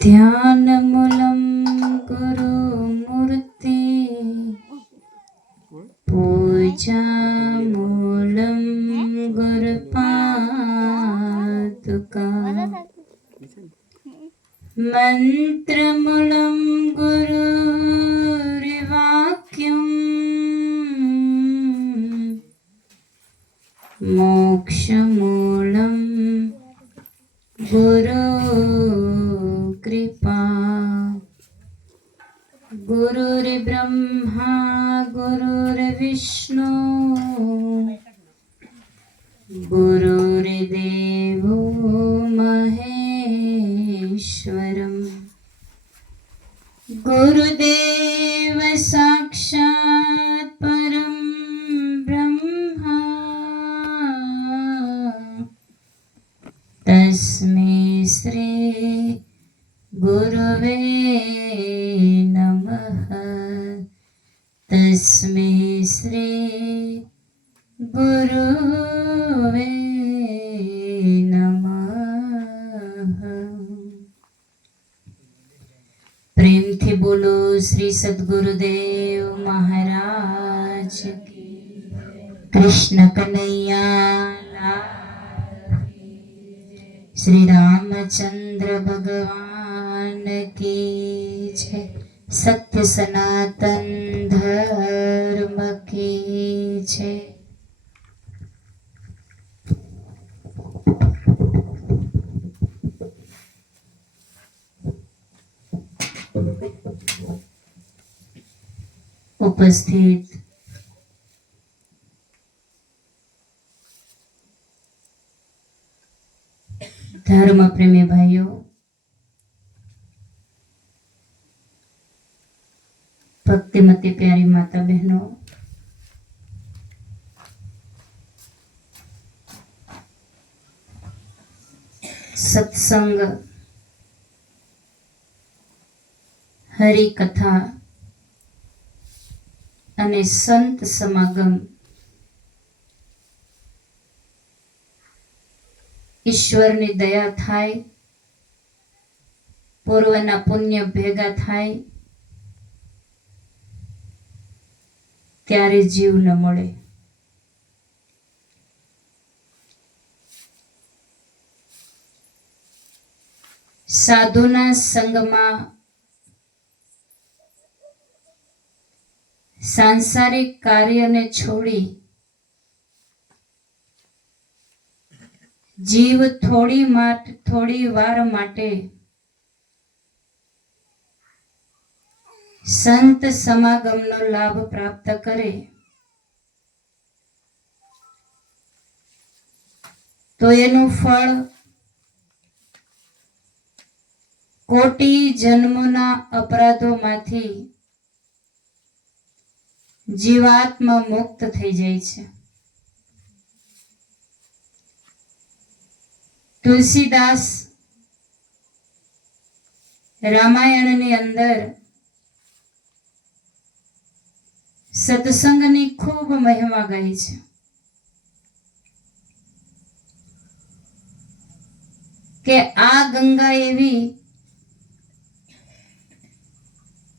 ध्यानमूलं गुरुमूर्ति पूजामूलं गुरुपादुका मन्त्रमूलं गुरुर्वाक्यं मोक्षमूलं गुरु कृपा गुरुर्ब्रह्मा गुरुर्विष्णु गुरुर्देवो महेश्वरम् गुरुदेव साक्षात् परं ब्रह्मा तस्मै श्री गुरुवे नमः तस्मै श्री गुरुवे नमः। प्रेम थी बोलो श्री सद्गुरुदेव महाराज की। कृष्ण कन्हैया श्री रामचंद्र भगवान की जय। सत्य सनातन धर्म की जय। उपस्थित धर्म प्रेमी भाइयों, भक्तिमती प्यारी माता बहनों, सत्संग, हरि कथा અને સંત સમાગમ ઈશ્વરની દયા થાય, પૂર્વના પુણ્ય ભેગા થાય ત્યારે જીવ ન મળે। સાધુના સંગમાં सांसारिक कार्य ने छोड़ी जीव थोड़ी वार माटे संत समागम नो लाभ प्राप्त करे तो एनु फल कोटि जन्मोना अपराधों माथी जीवात्मा मुक्त थई जाय छे। तुलसीदास रामायण ની અંદર સત્સંગની ખૂબ મહિમા ગાઈ છે। કે આ ગંગા એવી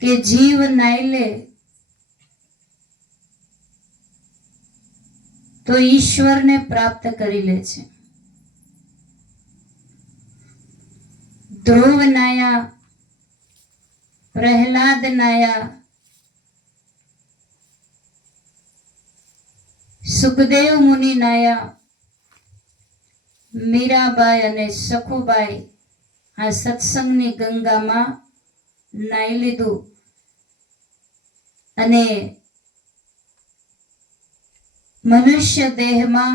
કે જીવ નાઈ લે तो ईश्वर ने प्राप्त करी ले छे। ध्रुव नाया, प्रहलाद नाया, सुखदेव मुनि नाया, मीराबाई अने सखुबाई आ सत्संगनी गंगा में नाई लीधुं अने मनुष्य देह में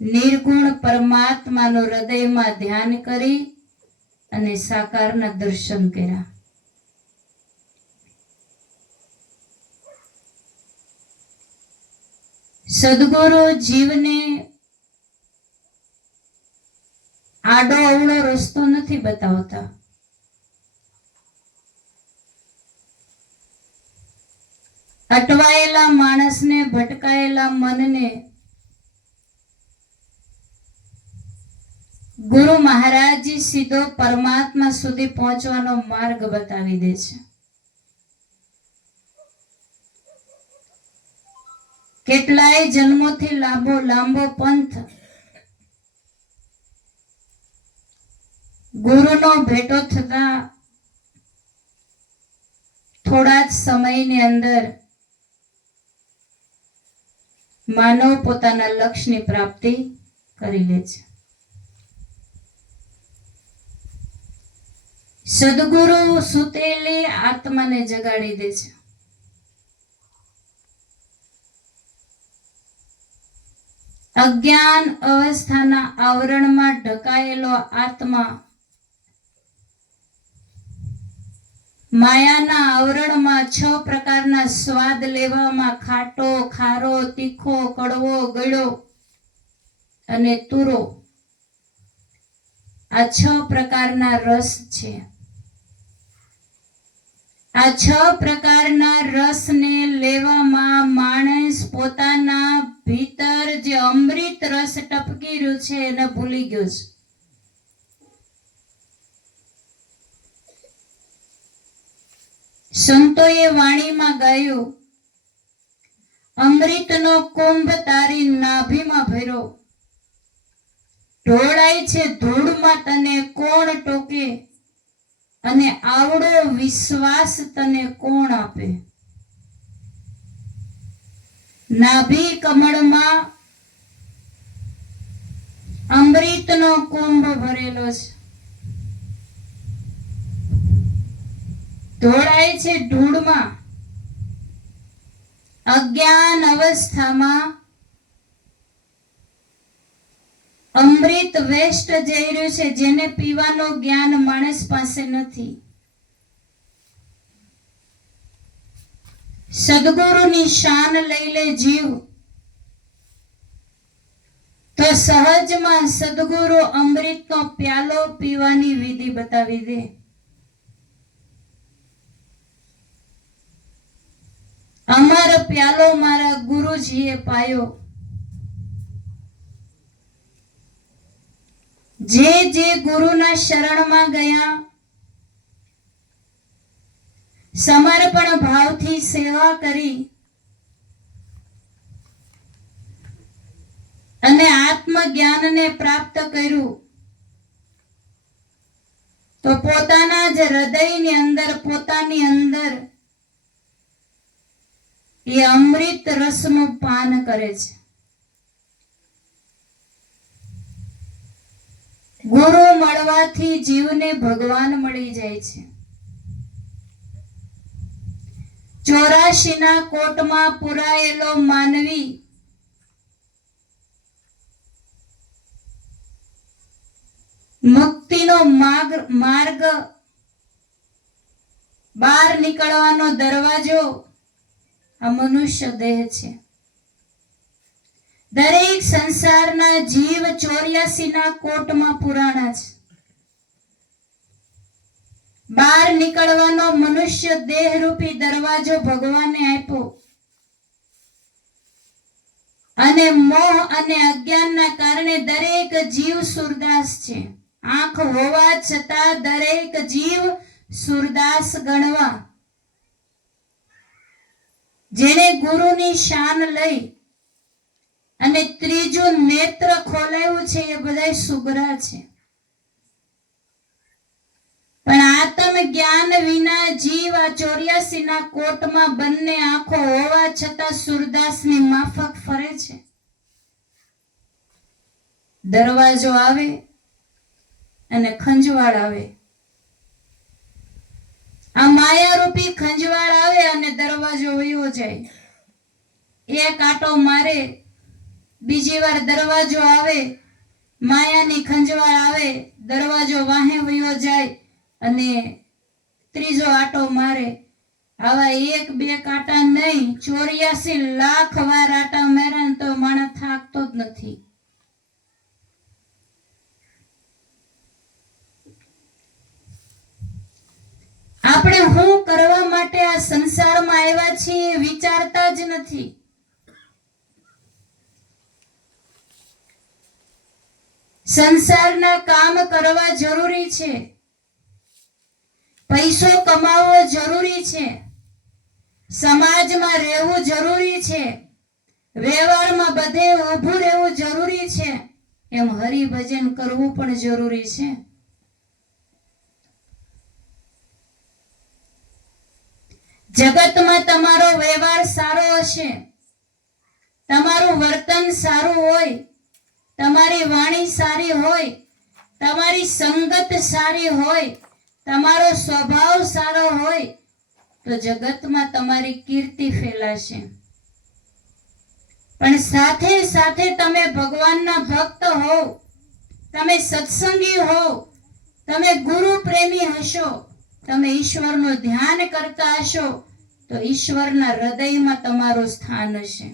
निर्गुण परमात्मा नो हृदय में ध्यान करी अने साकार ना दर्शन कर्या। સદગુરુ જીવને આડો અવળો રસ્તો નથી બતાવતા, અટવાયેલા માણસને, ભટકાયેલા મનને ગુરુ મહારાજજી સીધો પરમાત્મા સુધી પહોંચવાનો માર્ગ બતાવી દે છે. કેટલાય જન્મોથી લાંબો પંથ ગુરુનો ભેટો થતા થોડા જ સમયની અંદર માનવ પોતાના લક્ષ્યની પ્રાપ્તિ કરી લે છે. સદગુરુ સૂતેલી આત્માને જગાડી દે છે. અજ્ઞાન અવસ્થાના આવરણમાં ઢકાયેલો આત્મા માયાના આવરણમાં 6 પ્રકારના સ્વાદ લેવામાં ખાટો, ખારો, તીખો, કડવો, ગળ્યો અને તુરો, આ 6 પ્રકારના રસ છે. આ 6 પ્રકારના રસને લેવામાં માણસ પોતાના ભીતર જે અમૃત રસ ટપકી રહ્યું છે એને ભૂલી ગયો છે. સંતોએ વાણીમાં ગાયું, અમૃતનો કુંભ તારી નાભીમાં ભર્યો, ઢોળાય છે ધૂળમાં તને કોણ ટોકે, અને આવડો વિશ્વાસ તને કોણ આપે. નાભી કમળમાં અમૃતનો કુંભ ભરેલો છે, ઢોળાય છે ધૂળમાં. અજ્ઞાન અવસ્થામાં અમૃત વેસ્ટ જઈ રહ્યું છે, જેને પીવાનું જ્ઞાન માણસ પાસે નથી. સદગુરુની શાન લઈ લે જીવ તો સહજમાં સદગુરુ અમૃતનો પ્યાલો પીવાની વિધિ બતાવી દે. અમર પ્યાલો મારા ગુરુજીએ પાયો, જે ગુરુના શરણમાં ગયા, સમર્પણ ભાવથી સેવા કરી અને આત્મજ્ઞાનને પ્રાપ્ત કર્યું, તો પોતાના જ હૃદયની અંદર, પોતાની અંદર એ અમૃત રસનું પાન કરે છે. ગુરુ મળવાથી જીવને ભગવાન મળી જાય છે. 84 કોટમાં પુરાયેલો માનવી મુક્તિનો માર્ગ, બહાર નીકળવાનો દરવાજો આ મનુષ્ય દેહ છે. દરેક સંસારના જીવ 84 કોટમાં પુરાણા છે. બહાર નીકળવાનો મનુષ્ય દેહ રૂપી દરવાજો ભગવાને આપ્યો, અને મોહ અને અજ્ઞાનના કારણે દરેક જીવ સુરદાસ છે. આંખ હોવા છતાં દરેક જીવ સુરદાસ ગણવા. જેને ગુરુની શાન લઈ અને ત્રીજું નેત્ર ખોલાવ્યું છે એ બધા સુગરા છે. પણ આત્મ જ્ઞાન વિના જીવ આ 84 કોટમાં બંને આંખો હોવા છતાં સુરદાસની માફક ફરે છે. દરવાજો આવે અને ખંજવાળ આવે. આ માયારૂપી ખંજવાળ આવે અને દરવાજો વયો જાય. એક આંટો મારે, બીજી વાર દરવાજો આવે, માયાની ખંજવાળ આવે, દરવાજો વાહે વયો જાય, અને ત્રીજો આંટો મારે આવા એક બે કાંટા નહીં, 84 લાખ વાર આટા મારે તો માણસ થાકતો જ નથી. આપણે શું કરવા માટે આ સંસારમાં આવ્યા છીએ વિચારતા જ નથી. સંસારના કામ કરવા જરૂરી છે, પૈસો કમાવવો જરૂરી છે, સમાજમાં રહેવું જરૂરી છે, વ્યવહારમાં બધે ઊભું રહેવું જરૂરી છે, એમ હરિભજન કરવું પણ જરૂરી છે. જગતમાં તમારો વ્યવહાર સારો હશે, તમારું વર્તન સારું હોય, તમારી વાણી સારી હોય, તમારી સંગત સારી હોય, તમારો સ્વભાવ સારો હોય તો જગતમાં તમારી કીર્તિ ફેલાશે. પણ સાથે સાથે તમે ભગવાનના ભક્ત હોવ, તમે સત્સંગી હોવ, તમે ગુરુ પ્રેમી હશો, તમે ઈશ્વરનું ધ્યાન કરતા હશો તો ઈશ્વરના હૃદયમાં તમારું સ્થાન હશે.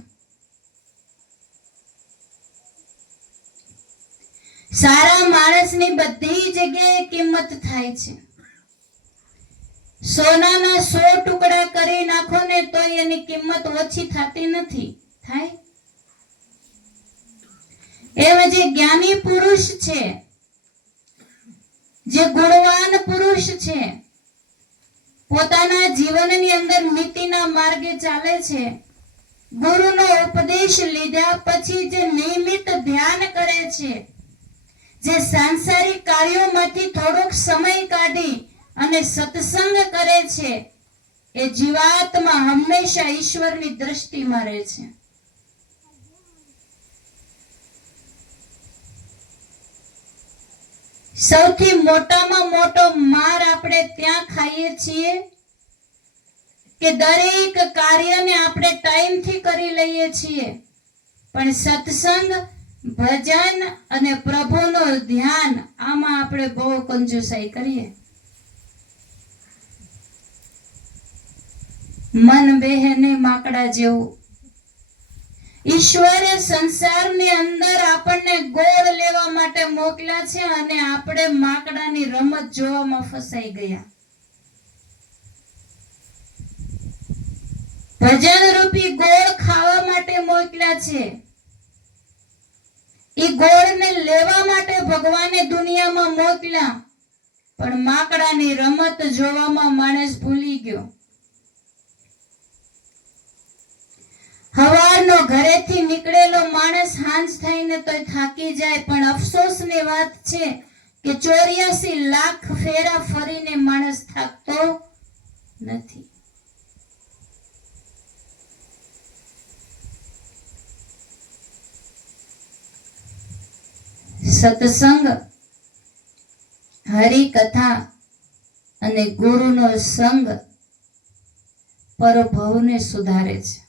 સારા માણસની બધી જગ્યાએ કિંમત થાય છે. સોનાના 100 ટુકડા કરી નાખો ને તો એની કિંમત ઓછી થતી નથી, થાય? એવા જે જ્ઞાની પુરુષ છે, જે ગુણવાન પુરુષ છે, પોતાના જીવનની અંદર નીતિના માર્ગે ચાલે છે, ગુરુનો ઉપદેશ લીધા પછી જે નિયમિત ધ્યાન કરે છે, જે સાંસારિક કાર્યોમાંથી થોડોક સમય કાઢી અને સત્સંગ કરે છે, એ જીવાત્મા હંમેશા ઈશ્વરની દ્રષ્ટિમાં રહે છે. સૌથી મોટામાં મોટો માર આપણે ત્યાં ખાઈએ છીએ કે દરેક કાર્યને આપણે ટાઈમથી કરી લઈએ છીએ, પણ સત્સંગ, ભજન અને પ્રભુનું ધ્યાન આમાં આપણે બહુ કંજુસાઈ કરીએ. મન બેહને માકડા જેવું. ઈશ્વરે સંસારની અંદર આપણને ગોળ લેવા માટે મોકલ્યા છે અને આપણે માકડાની રમત જોવામાં ફસાઈ ગયા. ભજન રૂપી ગોળ ખાવા માટે મોકલ્યા છે. એ ગોળને લેવા માટે ભગવાને દુનિયામાં મોકલ્યા, પણ માકડાની રમત જોવામાં માણસ ભૂલી ગયો. સવારનો ઘરેથી નીકળેલો માણસ સાંજ થઈને તો થાકી જાય, પણ અફસોસની વાત છે કે 84 લાખ ફેરા ફરીને માણસ થાકતો નથી. સત્સંગ, હરિકથા અને ગુરુનો સંગ પરભવને સુધારે છે.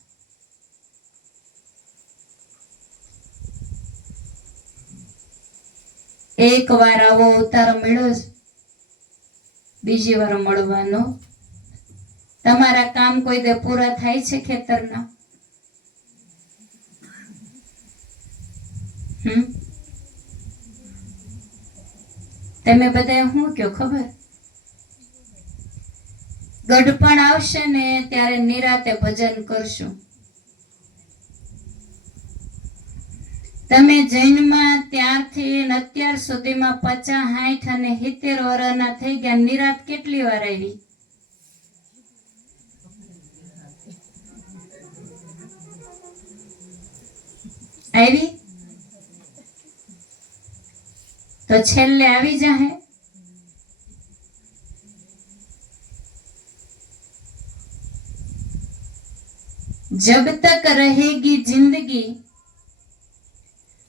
એક વાર આવો અવતાર મળ્યો છે, બીજી વાર મળવાનો. તમારા કામ કોઈ દે પૂરા થાય છે ખેતરના? તમે બધા શું કયો ખબર? ગઢપણ આવશે ને ત્યારે નિરાતે ભજન કરશું. તમે જૈનમાં ત્યારથી અત્યાર સુધીમાં 50, 60 અને 70 વર્ષના થઈ ગયા. નિરાત કેટલી વાર આવી? આવી તો છેલ્લે આવી જાહે. जब तक रहेगी जिंदगी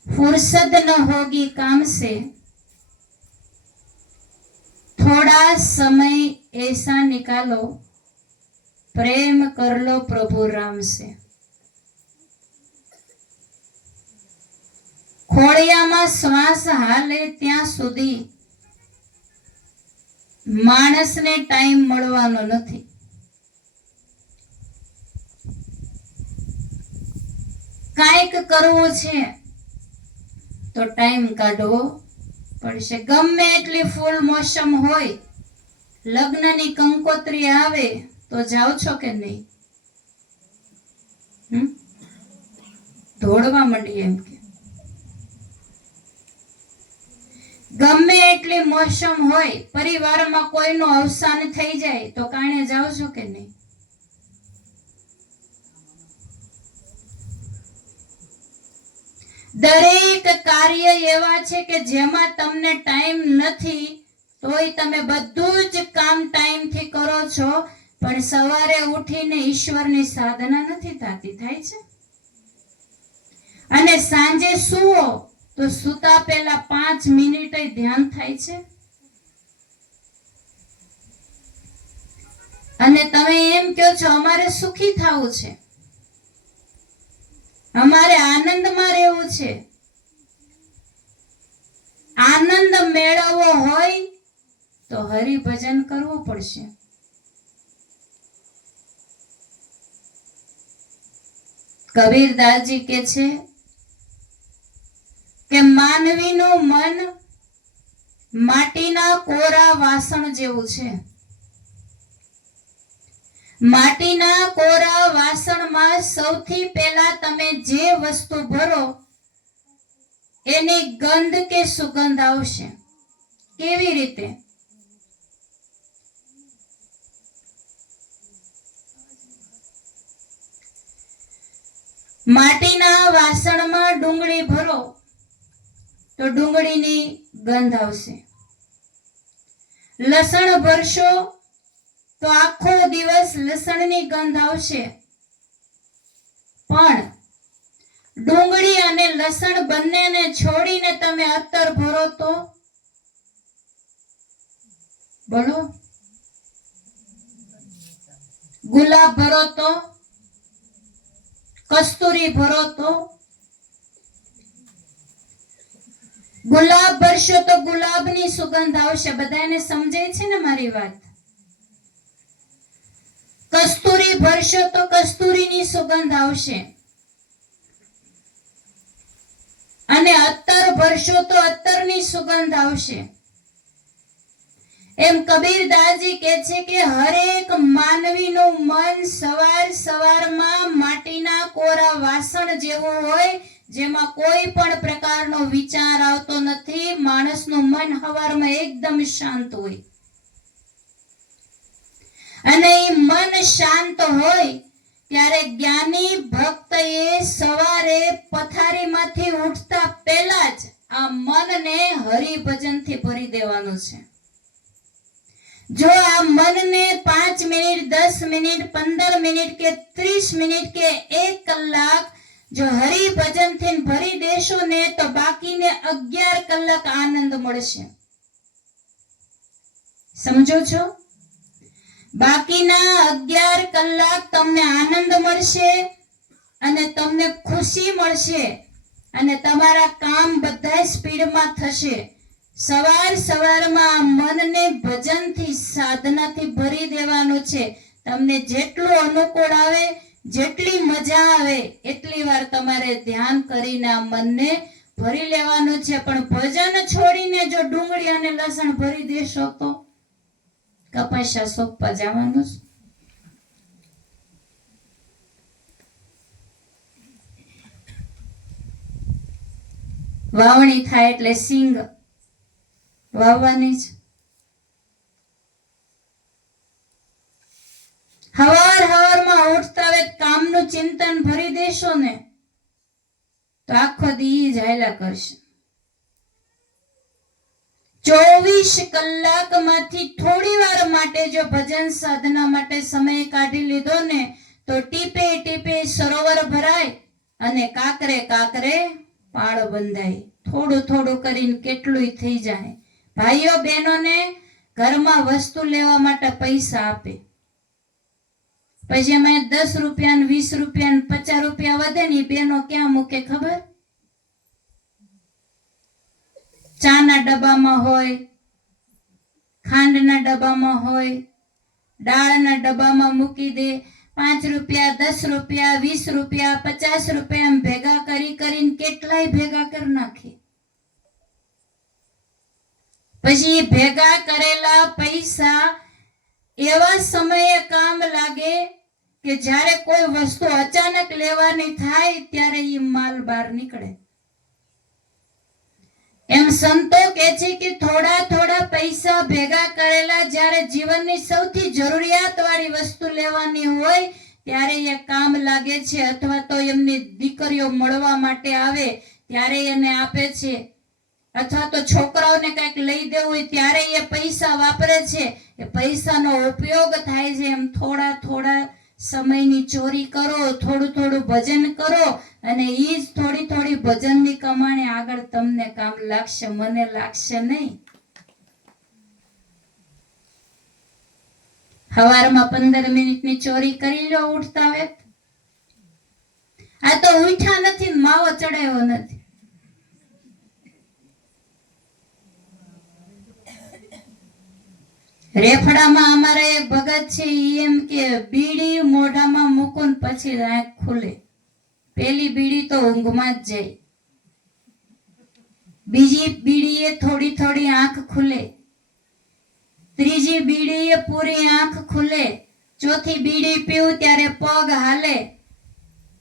फुर्सत न होगी काम से, थोड़ा समय ऐसा निकालो प्रेम कर लो प्रभु राम से. ખોળિયામાં શ્વાસ હાલે ત્યાં સુધી માણસને ટાઈમ મળવાનો નથી. કાંઈક કરવું છે તો ટાઈમ કાઢવો પડશે. ગમે એટલી ફૂલ મોસમ હોય, લગ્નની કંકોત્રી આવે તો જાઓ છો કે નહીં? દોડવા માંડીએ એમ કે. ગમે એટલી મોસમ હોય, પરિવારમાં કોઈનું અવસાન થઈ જાય તો કાણે જાઓ છો કે નહીં? દરેક કાર્ય એવા છે કે જેમાં તમને ટાઈમ નથી, તોય તમે બધું જ કામ ટાઈમથી કરો છો, પણ સવારે ઉઠીને ઈશ્વરની સાધના નથી થતી. થાય છે? અને સાંજે સુવો તો સુતા પહેલા 5 મિનિટ ધ્યાન થાય છે? અને તમે એમ કહો છો અમારે સુખી થવું છે, અમારે આનંદમાં રહેવું છે. આનંદ મેળવવો હોય તો હરિભજન કરવું પડશે. કબીરદાસજી કે છે કે માનવીનું મન માટીના કોરા વાસણ જેવું છે. માટીના કોરા વાસણમાં સૌથી પહેલા તમે જે વસ્તુ ભરો એની ગંધ કે સુગંધ આવશે. કેવી રીતે? માટીના વાસણમાં ડુંગળી ભરો તો ડુંગળીની ગંધ આવશે. લસણ ભરશો તો આખો દિવસ લસણની ગંધ આવશે. પણ ડુંગળી અને લસણ બંનેને છોડીને તમે અત્તર ભરો તો બોલો, ગુલાબ ભરો તો, કસ્તુરી ભરો તો, ગુલાબ ભરશો તો ગુલાબની સુગંધ આવશે. બધાને સમજાય છે ને મારી વાત? કસ્તુરી ભરશો તો કસ્તુરીની સુગંધ આવશે. અને અત્તર ભરશો તો અત્તરની સુગંધ આવશે. એમ કબીરદાસજી કહે છે કે હરેક માનવીનું મન સવારમાં માટીના કોરા વાસણ જેવું હોય, જેમાં કોઈ પણ પ્રકારનો વિચાર આવતો નથી. માણસનું મન સવારમાં એકદમ શાંત હોય. અને એ મન શાંત હોય ત્યારે જ્ઞાની ભક્તએ સવારે પથારીમાંથી ઉઠતા પહેલા જ આ મનને હરિભજનથી ભરી દેવાનું છે. જો આ મનને 5 મિનિટ, 10 મિનિટ, 15 મિનિટ કે 30 મિનિટ કે 1 કલાક જો હરિભજનથી ભરી દેશો ને તો બાકીને 11 કલાક આનંદ મળશે. સમજો છો? બાકીના 11 કલાક તમને આનંદ મળશે અને તમને ખુશી મળશે અને તમારા કામ બધા સ્પીડમાં થશે. સવારમાં મનને ભજનથી, સાધનાથી ભરી દેવાનું છે. તમને જેટલું અનુકૂળ આવે, જેટલી મજા આવે એટલી વાર તમારે ધ્યાન કરીને આ મનને ભરી લેવાનું છે. પણ ભજન છોડીને જો ડુંગળી અને લસણ ભરી દેશો તો કપાસા સોંપવા જવાનું. વાવણી થાય એટલે સિંગ વાવવાની જ. હવારમાં ઉઠતા હવે કામનું ચિંતન ભરી દેશો ને તો આખો દી જ હાલ્યા કરશે. 24 કલાકમાંથી થોડી વાર માટે જો ભજન સાધના માટે સમય કાઢી લીધો ને તો ટીપે ટીપે સરોવર ભરાય અને કાકરે કાકરે પાળ બંધાય. થોડું થોડું કરીને કેટલું થઈ જાય. ભાઈઓ બહેનોને ઘરમાં વસ્તુ લેવા માટે પૈસા આપે, પછી એમાં 10 રૂપિયા, 20 રૂપિયા, 50 રૂપિયા વધે ને બહેનો ક્યાં મૂકે ખબર? ચાના ડબ્બામાં હોય, ખાંડના ડબ્બામાં હોય, દાળના ડબ્બામાં મૂકી દે. 5 રૂપિયા, 10 રૂપિયા, 20 રૂપિયા, 50 રૂપિયા એમ ભેગા પૈસા ભેગા કરી નાખે. પછી ભેગા કરેલા પૈસા એવા સમયે કામ લાગે કે જ્યારે કોઈ વસ્તુ અચાનક લેવાની થાય ત્યારે એ માલ બહાર નીકળે. એમ સંતો કહે છે કે થોડા થોડા પૈસા ભેગા કરેલા જ્યારે જીવનની સૌથી જરૂરિયાત વાળી વસ્તુ લેવાની હોય ત્યારે એ કામ લાગે છે, અથવા તો એમની દીકરીઓ મળવા માટે આવે ત્યારે એને આપે છે, અથવા તો છોકરાઓને કંઈક લઈ દેવું હોય ત્યારે એ પૈસા વાપરે છે. એ પૈસાનો ઉપયોગ થાય છે. એમ થોડા થોડા સમયની ચોરી કરો, થોડું થોડું ભજન કરો, અને ઈ જ થોડી થોડી ભજનની કમાણી આગળ તમને કામ લાગશે, મને લાગશે નહીં. સવારમાં 15 મિનિટની ચોરી કરી લો ઉઠતા વેત. આ તો ઉઠ્યા નથી, માવો ચડાવ્યો નથી. રેફડામાં અમારા એક ભગત છે, એમ કે બીડી મોઢામાં મૂકો ને પછી આંખ ખુલે. પેલી બીડી તો ઊંઘમાં જ જાય, બીજી બીડીએ થોડી થોડી આંખ ખુલે, ત્રીજી બીડીએ પૂરી આંખ ખુલે, ચોથી બીડી પીવું ત્યારે પગ હાલે,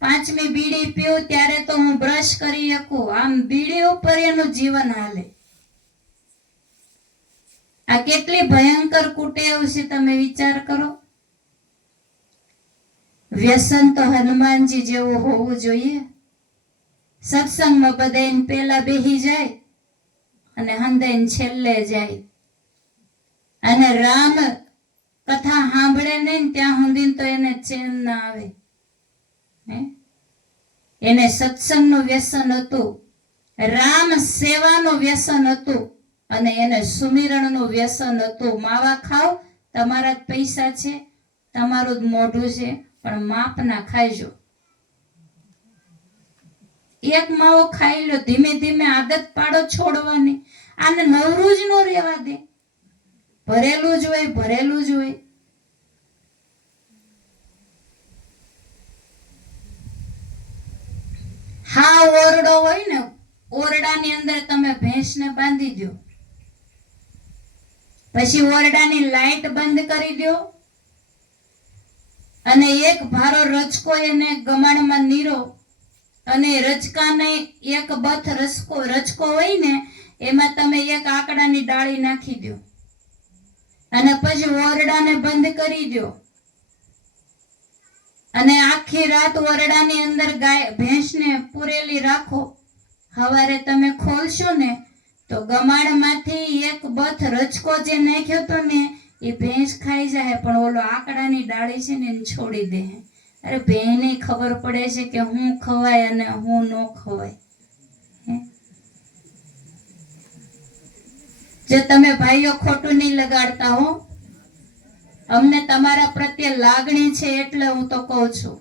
પાંચમી બીડી પીવું ત્યારે તો હું બ્રશ કરી શકું. આમ બીડી ઉપર એનું જીવન હાલે. આ કેટલી ભયંકર કુટેવ છે, તમે વિચાર કરો. વ્યસન તો હનુમાનજી જેવું હોવું જોઈએ. સત્સંગમાં બધાને પેલા બેહી જાય અને હંધાઈને છેલ્લે જાય, અને રામ કથા સાંભળે નહીં ત્યાં સુધી તો એને ચેન ના આવે. એને સત્સંગનું વ્યસન હતું, રામ સેવાનું વ્યસન હતું, અને એને સુમિરણનું વ્યસન હતું. માવા ખાવ, તમારા જ પૈસા છે, તમારું જ મોઢું છે, પણ માપના ખાઈજો. એક માવો ખાઈ લો, ધીમે ધીમે આદત પાડો છોડવાની. આને નવરું જ ન રહેવા દે, ભરેલું જ હોય, ભરેલું જ હોય. હા, ઓરડો હોય ને, ઓરડાની અંદર તમે ભેંસને બાંધી દો, પછી ઓરડાની લાઈટ બંધ કરી દો, અને એક ભારો રચકો એને ગમાણમાં નીરો, અને રચકાને એક બથ રચકો હોય ને એમાં તમે એક આકડાની ડાળી નાખી દો, અને પછી ઓરડાને બંધ કરી દો, અને આખી રાત ઓરડાની અંદર ગાય ભેંસને પૂરેલી રાખો. સવારે તમે ખોલશો ને તો ગમાણમાંથી એક બથ રચકો જે નાખ્યો હતો ને એ ભેંસ ખાઈ જાય, પણ ઓલો આકડાની ડાળી છે ને એને છોડી દે. અરે ભેંને ખબર પડે છે કે હું ખવાય અને હું ન ખવાય. જો તમે ભાઈઓ ખોટું નહીં લગાડતા હો, અમને તમારા પ્રત્યે લાગણી છે એટલે હું તો કહું છું.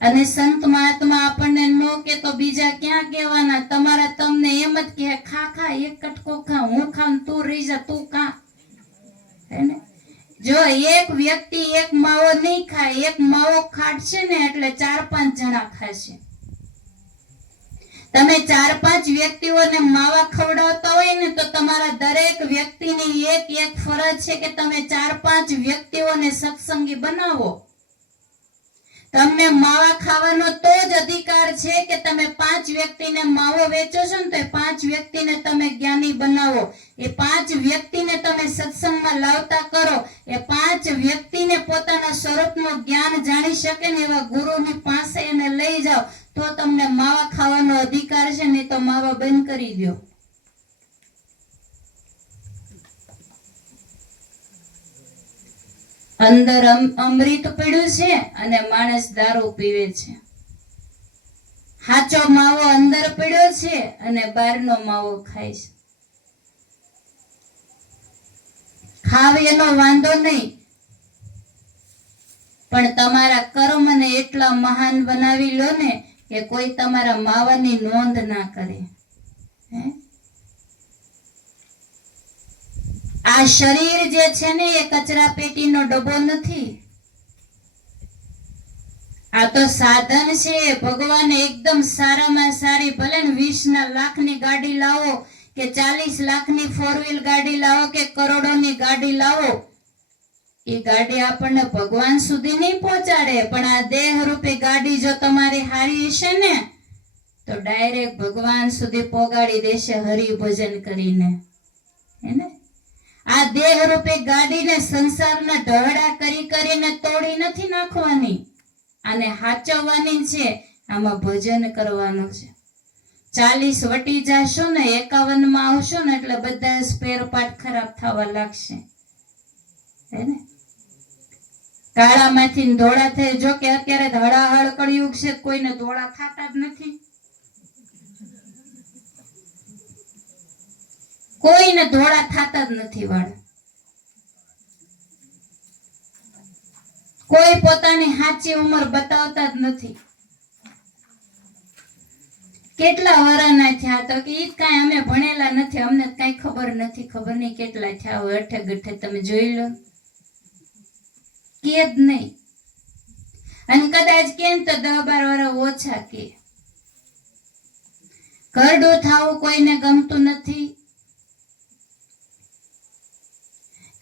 અને સંત મહાત્મા આપણને નો કે તો બીજા ક્યાં કહેવાના? તમારા તમને એમ જ કહે, ખા ખા, એક કટકો ખા, હું ખાઉં તું રહી જા, તું ખા. હે? જો એક વ્યક્તિ એક માવો નહીં ખાય, એક માવો ખાટશે ને એટલે 4-5 જણા ખાશે. તમે 4-5 વ્યક્તિઓને માવા ખવડાવતા હોય ને તો તમારા દરેક વ્યક્તિની એક ફરજ છે કે તમે 4-5 વ્યક્તિઓને સત્સંગી બનાવો. તમને માવા ખાવાનો તો જ અધિકાર છે કે તમે 5 વ્યક્તિને માવો વેચો છો ને તો 5 વ્યક્તિને તમે જ્ઞાની બનાવો. એ 5 વ્યક્તિને તમે સત્સંગમાં લાવતા કરો. એ 5 વ્યક્તિને પોતાના સ્વરૂપનું જ્ઞાન જાણી શકે ને એવા ગુરુની પાસે એને લઈ જાઓ તો તમને માવા ખાવાનો અધિકાર છે, નહીં તો માવા બંધ કરી દો. અંદર અમૃત પીડ્યું છે અને માણસ દારૂ પીવે છે. સાચો માવો અંદર પીડ્યો છે અને બહારનો માવો ખાય છે. ખાવ એનો વાંધો નહીં, પણ તમારા કર્મને એટલા મહાન બનાવી લો ને કે કોઈ તમારા માવાની નોંધ ના કરે. આ શરીર જે છે ને એ કચરા પેટીનો ડબ્બો નથી. આ તો સાધન છે. ભગવાન એકદમ સારામાં સારી, ભલે ને 20 લાખની ગાડી લાવો કે 40 લાખની 4 વ્હીલ ગાડી લાવો કે કરોડોની ગાડી લાવો, એ ગાડી આપણને ભગવાન સુધી નહીં પહોંચાડે. પણ આ દેહ રૂપી ગાડી જો તમારી હારી હશે ને તો ડાયરેક્ટ ભગવાન સુધી પહોંચાડી દેશે હરિભજન કરીને. હે ને? આ દેહ રૂપી ગાડીને સંસારના ઢહડા કરીને તોડી નથી નાખવાની, આને હાચવવાની છે. આમાં ભજન કરવાનું છે. 40 વટી જશો ને 51 માં આવશો ને એટલે બધા સ્પેર પાર્ટ ખરાબ થવા લાગશે. હે ને? કાળામાંથી ધોળા થઈ. જો કે અત્યારે હળાહળ કળિયુગ છે, કોઈને ધોળા થતા જ નથી. કોઈને ધોળા થતા જ નથી. વાળ કોઈ પોતાની સાચી ઉંમર બતાવતા જ નથી. કેટલા વરાના થયા તો કે ઈ કાંઈ અમે ભણેલા નથી, અમને કઈ ખબર નથી. ખબર નહીં કેટલા થયા હોય, અઠે ગઠે તમે જોઈ લો. કે જ નહીં. અને કદાચ કેમ તો 10-12 વર્ષ ઓછા કે. ઘરડું થાવું કોઈને ગમતું નથી.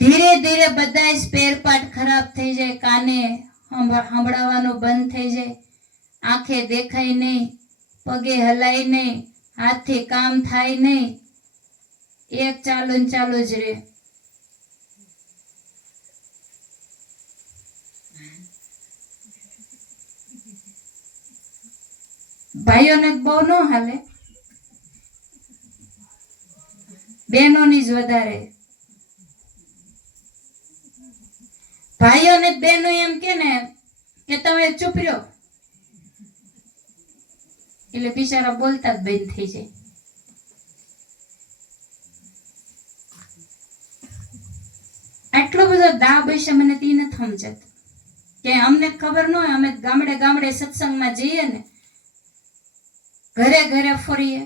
ધીરે ધીરે બધા સ્પેર પાર્ટ ખરાબ થઈ જાય. કાને સંભળાવાનું બંધ થઈ જાય, આંખે દેખાય નહીં, પગે હલાય નહીં, હાથથી કામ થાય નહીં. એક ચાલુ ને ચાલુ જ રે. ભાઈઓને બહુ ન હાલે, બહેનોની જ વધારે. ભાઈઓને બહેનો એમ કે ને કે તમે ચૂપ રહ્યો, એટલે બિચારા બોલતા જ બંધ થઈ જાય. આટલો બધો દાબ હશે મને તે નથી સમજત. કે અમને ખબર ન હોય, અમે ગામડે ગામડે સત્સંગમાં જઈએ ને, ઘરે ઘરે ફરીએ.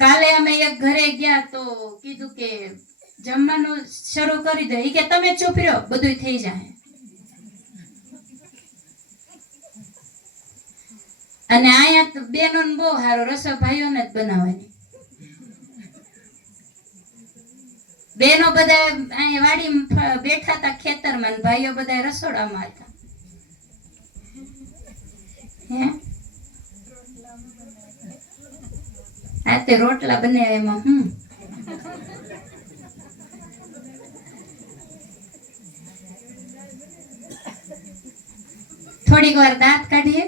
કાલે અમે એક ઘરે ગયા તો કીધું કે જમવાનું શરૂ કરી દે. ઈ કે તમે ચૂપ રહ્યો, બધું થઈ જાય. અને અહીંયા બેનો બહુ સારો રસો ભાઈઓને જ બનાવવાની. બેનો બધા અહીંયા વાડી બેઠા હતા ખેતરમાં, ભાઈઓ બધા રસોડામાં હતા. હે આ તે રોટલા બન્યા એમાં થોડીક વાર દાંત કાઢીએ.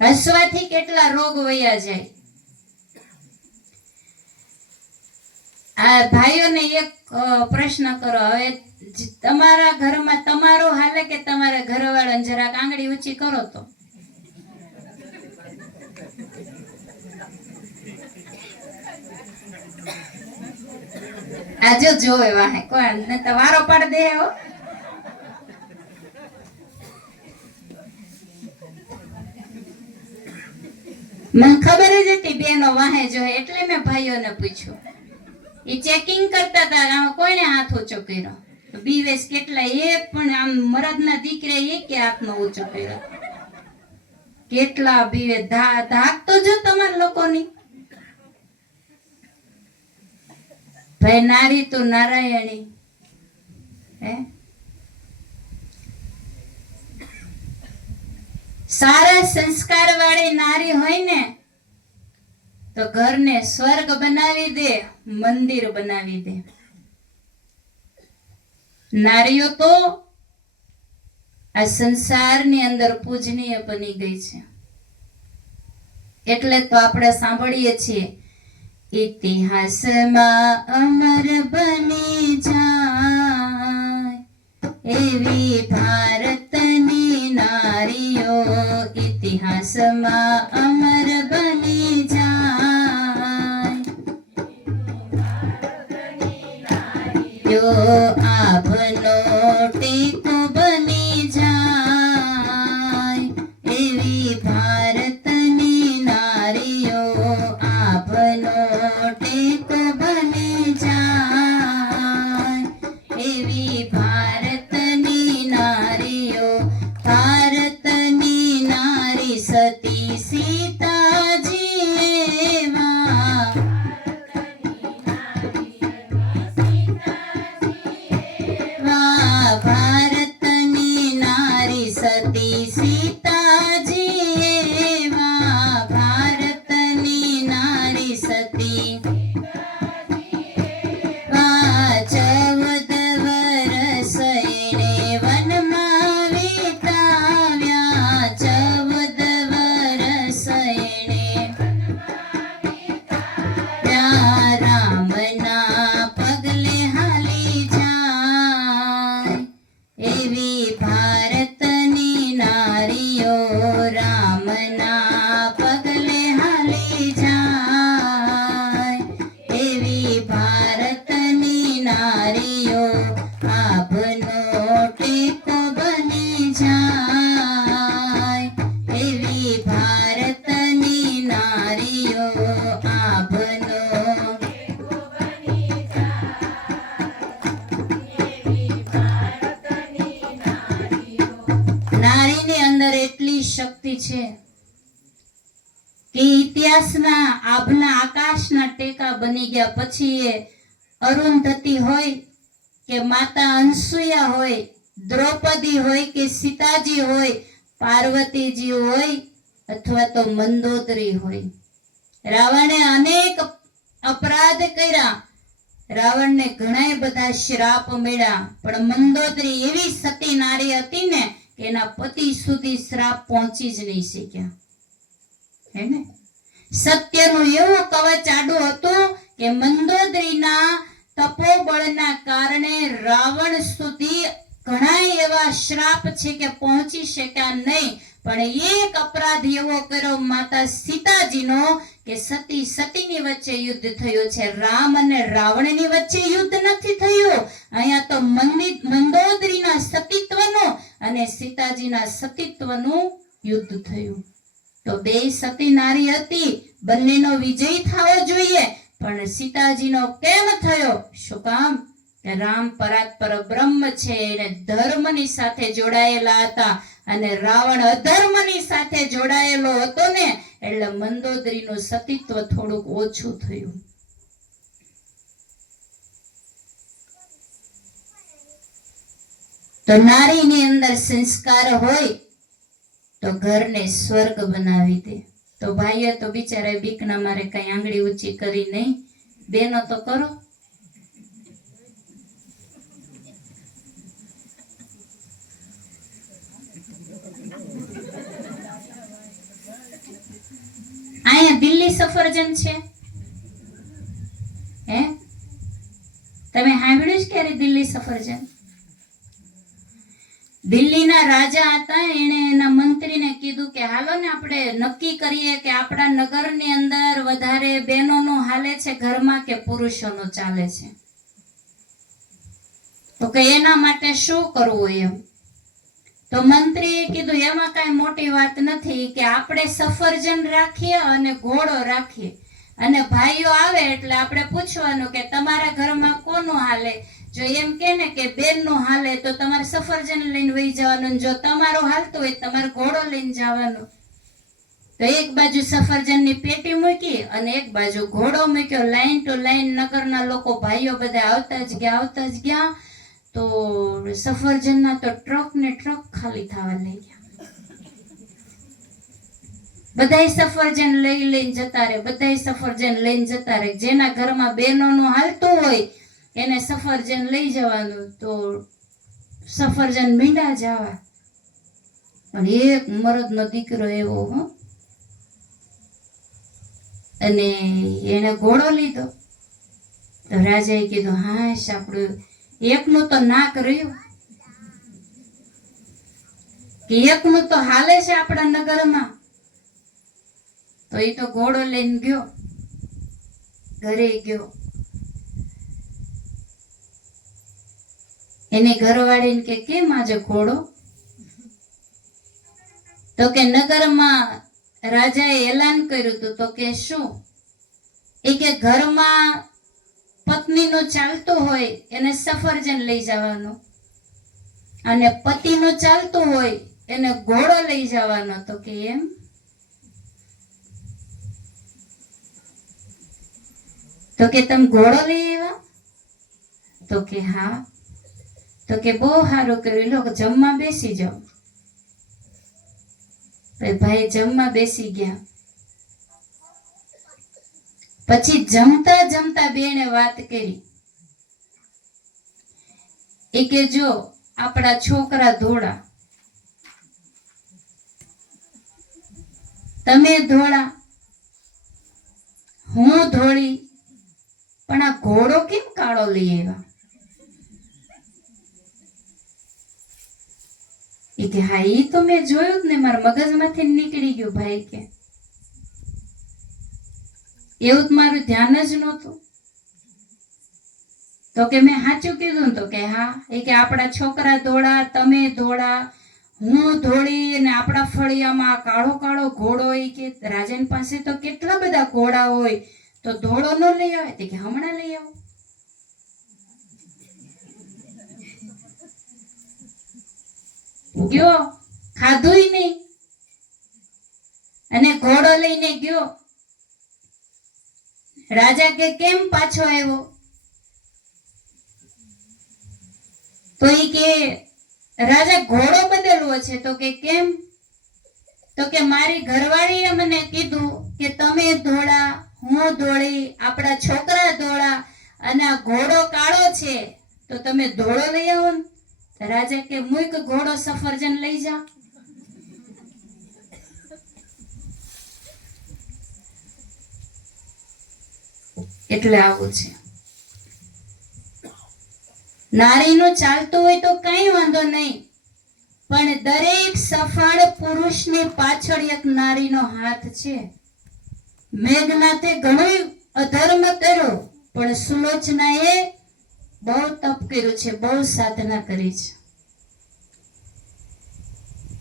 હસવાથી કેટલા રોગ વયા જાય. આ ભાઈઓને એક પ્રશ્ન કરો. હવે તમારા ઘરમાં તમારો હાલે કે તમારા ઘરવાળાને જરાક આંગળી ઊંચી કરો તો. આજે જોવે વાહે કોણ ને તો વારો પાડ દે. હો મને ખબર જ હતી બેનો વાહે જો, એટલે મેં ભાઈઓને પૂછ્યું. એ ચેકિંગ કરતા હતા આમાં કોઈને હાથ ઊંચો કર્યો. બીવેસ કેટલા એ પણ આમ મરદના દીકરા એ કે હાથનો ઊંચો કર્યો. કેટલા બીવે ધાક તો જો તમારા લોકોની. ભાઈ નારી તો નારાયણી. હે સારા સંસ્કાર વાળી નારી હોય ને તો ઘરને સ્વર્ગ બનાવી દે, મંદિર બનાવી દે. નારીઓ તો આ સંસારની અંદર પૂજનીય બની ગઈ છે. એટલે તો આપણે સાંભળીએ છીએ, ઇતિહાસમાં અમર બની જાય એવી ભારતની નારીઓ. ઇતિહાસમાં અમર બની જાય આભનો ટેકો બની જાય એવી ભારતની નારીઓ. આભનો ટેકો બની જાય એવી ભારતની નારીઓ. એવી શક્તિ છે કે ઇતિહાસના આભના આકાશના ટેકા બની ગયા પછી એ અરુંધતી હોય કે માતા અનસુયા હોય, દ્રૌપદી હોય કે સીતાજી હોય, પાર્વતીજી હોય અથવા તો મંદોદરી હોય, રાવણે અનેક અપરાધ કર્યા, રાવણને ઘણા બધા શ્રાપ મળ્યા, પણ મંદોદરી એવી સતી નારી હતી ને કે એના પતિ સુધી શ્રાપ પહોંચી જ નહીં શક્યા. હે ને? સત્યનું એવું કવચ આડું હતું કે મંદોદરીના તપોબળના કારણે રાવણ સુધી ઘણા એવા શ્રાપ છે કે પહોંચી શક્યા નહીં. પણ એક અપરાધ એવો કર્યો માતા સીતાજીનો કે સતીની વચ્ચે યુદ્ધ થયું છે. રામ અને રાવણની વચ્ચે યુદ્ધ નથી થયું. અહીંયા તો મંદોદરીના સતીત્વનું અને સીતાજીના સતીત્વનું યુદ્ધ થયું. તો બે સતી નારી હતી, બંનેનો વિજય થવો જોઈએ, પણ સીતાજીનો કેમ થયો? શું કામ? કે રામ પરાત્પર બ્રહ્મ છે, એને ધર્મની સાથે જોડાયેલા હતા અને રાવણ અધર્મની સાથે જોડાયેલો હતો ને, એટલે મંદોદરીનું સતીત્વ થોડુંક ઓછું થયું. તો નારીની અંદર સંસ્કાર હોય તો ઘરને સ્વર્ગ બનાવી દે. તો ભાઈએ તો બિચારા બીકના મારે કઈ આંગળી ઊંચી કરી નહીં, બેનો તો કરો. અહીંયા દિલ્હી સફરજન છે, હે? તમે સાંભળ્યું છે ક્યારે દિલ્હી સફરજન? દિલ્હીના રાજા હતા, એને એના મંત્રીને કીધું કે હાલો ને આપણે નક્કી કરીએ કે આપણા નગરની અંદર વધારે બહેનોનું હાલે છે ઘરમાં કે પુરુષોનું ચાલે છે. તો કે એના માટે શું કરવું એમ. તો મંત્રીએ કીધું એમાં કઈ મોટી વાત નથી કે આપણે સફરજન રાખીએ અને ઘોડો રાખીએ, અને ભાઈઓ આવે એટલે આપણે પૂછવાનું કે તમારા ઘરમાં કોનું હાલે. જો એમ કે ને કે બેન નું હાલે તો તમારે સફરજન લઈને વહી જવાનું, જો તમારું હાલતું હોય તમારે ઘોડો લઈને જવાનું. તો એક બાજુ સફરજનની પેટી મૂકી અને એક બાજુ ઘોડો મૂક્યો. લાઈન ટુ લાઈન નગરના લોકો ભાઈઓ બધા આવતા જ ગયા. તો સફરજનના તો ટ્રક ને ટ્રક ખાલી થવા લઈ ગયા. બધાય સફરજન લઈને જતા રહે. જેના ઘરમાં બહેનોનું હાલતું હોય એને સફરજન લઈ જવાનું. તો સફરજન મીંડા જવા. પણ એક મરદનો દીકરો એવો, અને એને ઘોડો લીધો. તો રાજાએ કીધું હા આપણું એકનું તો નાક રહ્યું, કે એકનું તો હાલે છે આપણા નગરમાં. તો એ તો ઘોડો લઈને ગયો, ઘરે ગયો. એની ઘરવાળીને કે કેમ આજે ઘોડો? તો કે નગરમાં રાજાએ એલાન કર્યું હતું. તો કે શું? એ કે ઘરમાં પત્નીનું ચાલતું હોય એને સફરજન લઈ જવાનું, અને પતિનું ચાલતું હોય એને ઘોડો લઈ જવાનો. તો કે એમ? તો કે તમે ઘોડો લઈ આવ્યા? તો કે હા. તો કે બહુ સારું કર્યું, લો જમવા બેસી જાઓ. ભાઈ જમવા બેસી ગયા. પછી જમતા બેને વાત કરી. એ કે જો આપણા છોકરા ધોળા, તમે ધોળા, હું ધોળી, પણ આ ઘોડો કેમ કાળો લઈ આવ્યા? એ કે હા ઈ તો મેં જોયું જ ને, મારા મગજમાંથી નીકળી ગયું ભાઈ. કે એવું જ મારું ધ્યાન જ નહોતું. તો કે મેં સાચું કીધું? તો કે હા. એ કે આપણા છોકરા ધોળા, તમે ધોળા, હું ધોળી, અને આપણા ફળિયામાં કાળો કાળો ઘોડો. એ કે રાજાની પાસે તો કેટલા બધા ઘોડા હોય, તો ધોળો ન લઈ આવે? તે કે હમણાં લઈ આવો. ગયો, ખાધુંય નહીં. લઈને ગયો. રાજા કે કેમ પાછો આવ્યો? તો ઈ કે રાજા ઘોડો બદલવો છે. તો કે કેમ? તો કે મારી ઘરવાળીએ મને કીધું કે તમે ધોળા, હું ધોળી, આપણા છોકરા ધોળા અને આ ઘોડો કાળો છે, તો તમે ધોળો લઈ આવો ને. રાજા કે મૂક ઘોડો, સફરજન લઈ જા. એટલે આવું છે. નારીનું ચાલતું હોય તો કઈ વાંધો નહીં, પણ દરેક સફળ પુરુષની પાછળ એક નારીનો હાથ છે. મેઘનાથે ઘણું અધર્મ કર્યો, પણ સુલોચનાએ બહુ તપ કર્યું છે, બહુ સાધના કરી છે.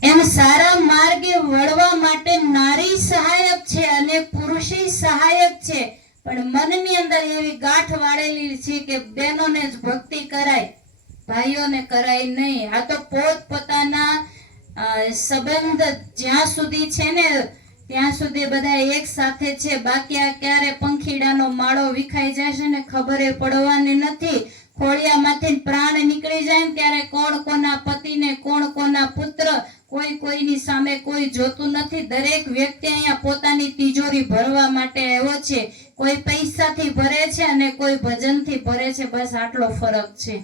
એમ સારા માર્ગે વળવા માટે નારી સહાયક છે અને પુરુષ સહાયક છે. પણ મનની અંદર એવી ગાંઠ વાળેલી છે કે બહેનોને જ ભક્તિ કરાય, ભાઈઓને કરાય નહીં. આ તો પોતપોતાના સંબંધ જ્યાં સુધી છે ને ત્યાં સુધી બધા એક સાથે છે. બાકી આ ક્યારે પંખીડાનો માળો વિખાઈ જશે ને ખબર પડવાની નથી. ખોળિયામાંથી પ્રાણ નીકળી જાય ને ત્યારે કોણ કોના પતિને, કોણ કોના પુત્ર, કોઈ કોઈની સામે કોઈ જોતું નથી. દરેક વ્યક્તિ અહીંયા પોતાની તિજોરી ભરવા માટે આવ્યો છે. કોઈ પૈસાથી ભરે છે અને કોઈ ભજનથી ભરે છે. બસ આટલો ફરક છે.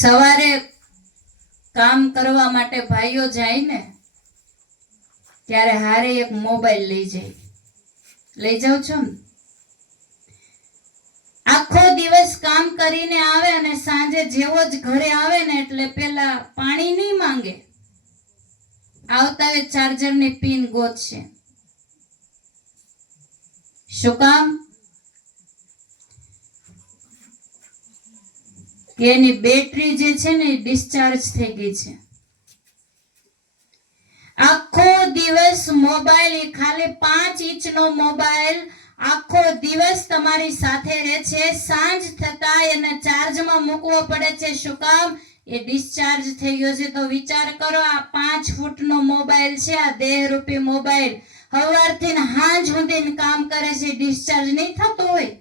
સવારે કામ કરવા માટે ભાઈઓ જાય ને ત્યારે હારે એક મોબાઈલ લઈ જાય. લઈ જાવ છો ને? આખો દિવસ કામ કરીને આવે અને સાંજે જેવો જ ઘરે આવે ને એટલે પેલા પાણી નહીં માંગે, આવતા ચાર્જરની પિન ગોતશે. શું કામ? કે એની બેટરી જે છે ને ડિસ્ચાર્જ થઈ ગઈ છે. આખો દિવસ મોબાઈલ, ખાલી 5 ઇંચનો મોબાઈલ આખો દિવસ તમારી સાથે રહે છે. સાંજ થતા એને ચાર્જમાં મૂકવો પડે છે. શું કામ? એ ડિસ્ચાર્જ થઈ ગયો છે. તો વિચાર કરો, આ 5 ફૂટનો મોબાઈલ છે, આ દેહરૂપી મોબાઈલ સવારથી સાંજ સુધી કામ કરે છે, ડિસ્ચાર્જ નહીં થતો હોય.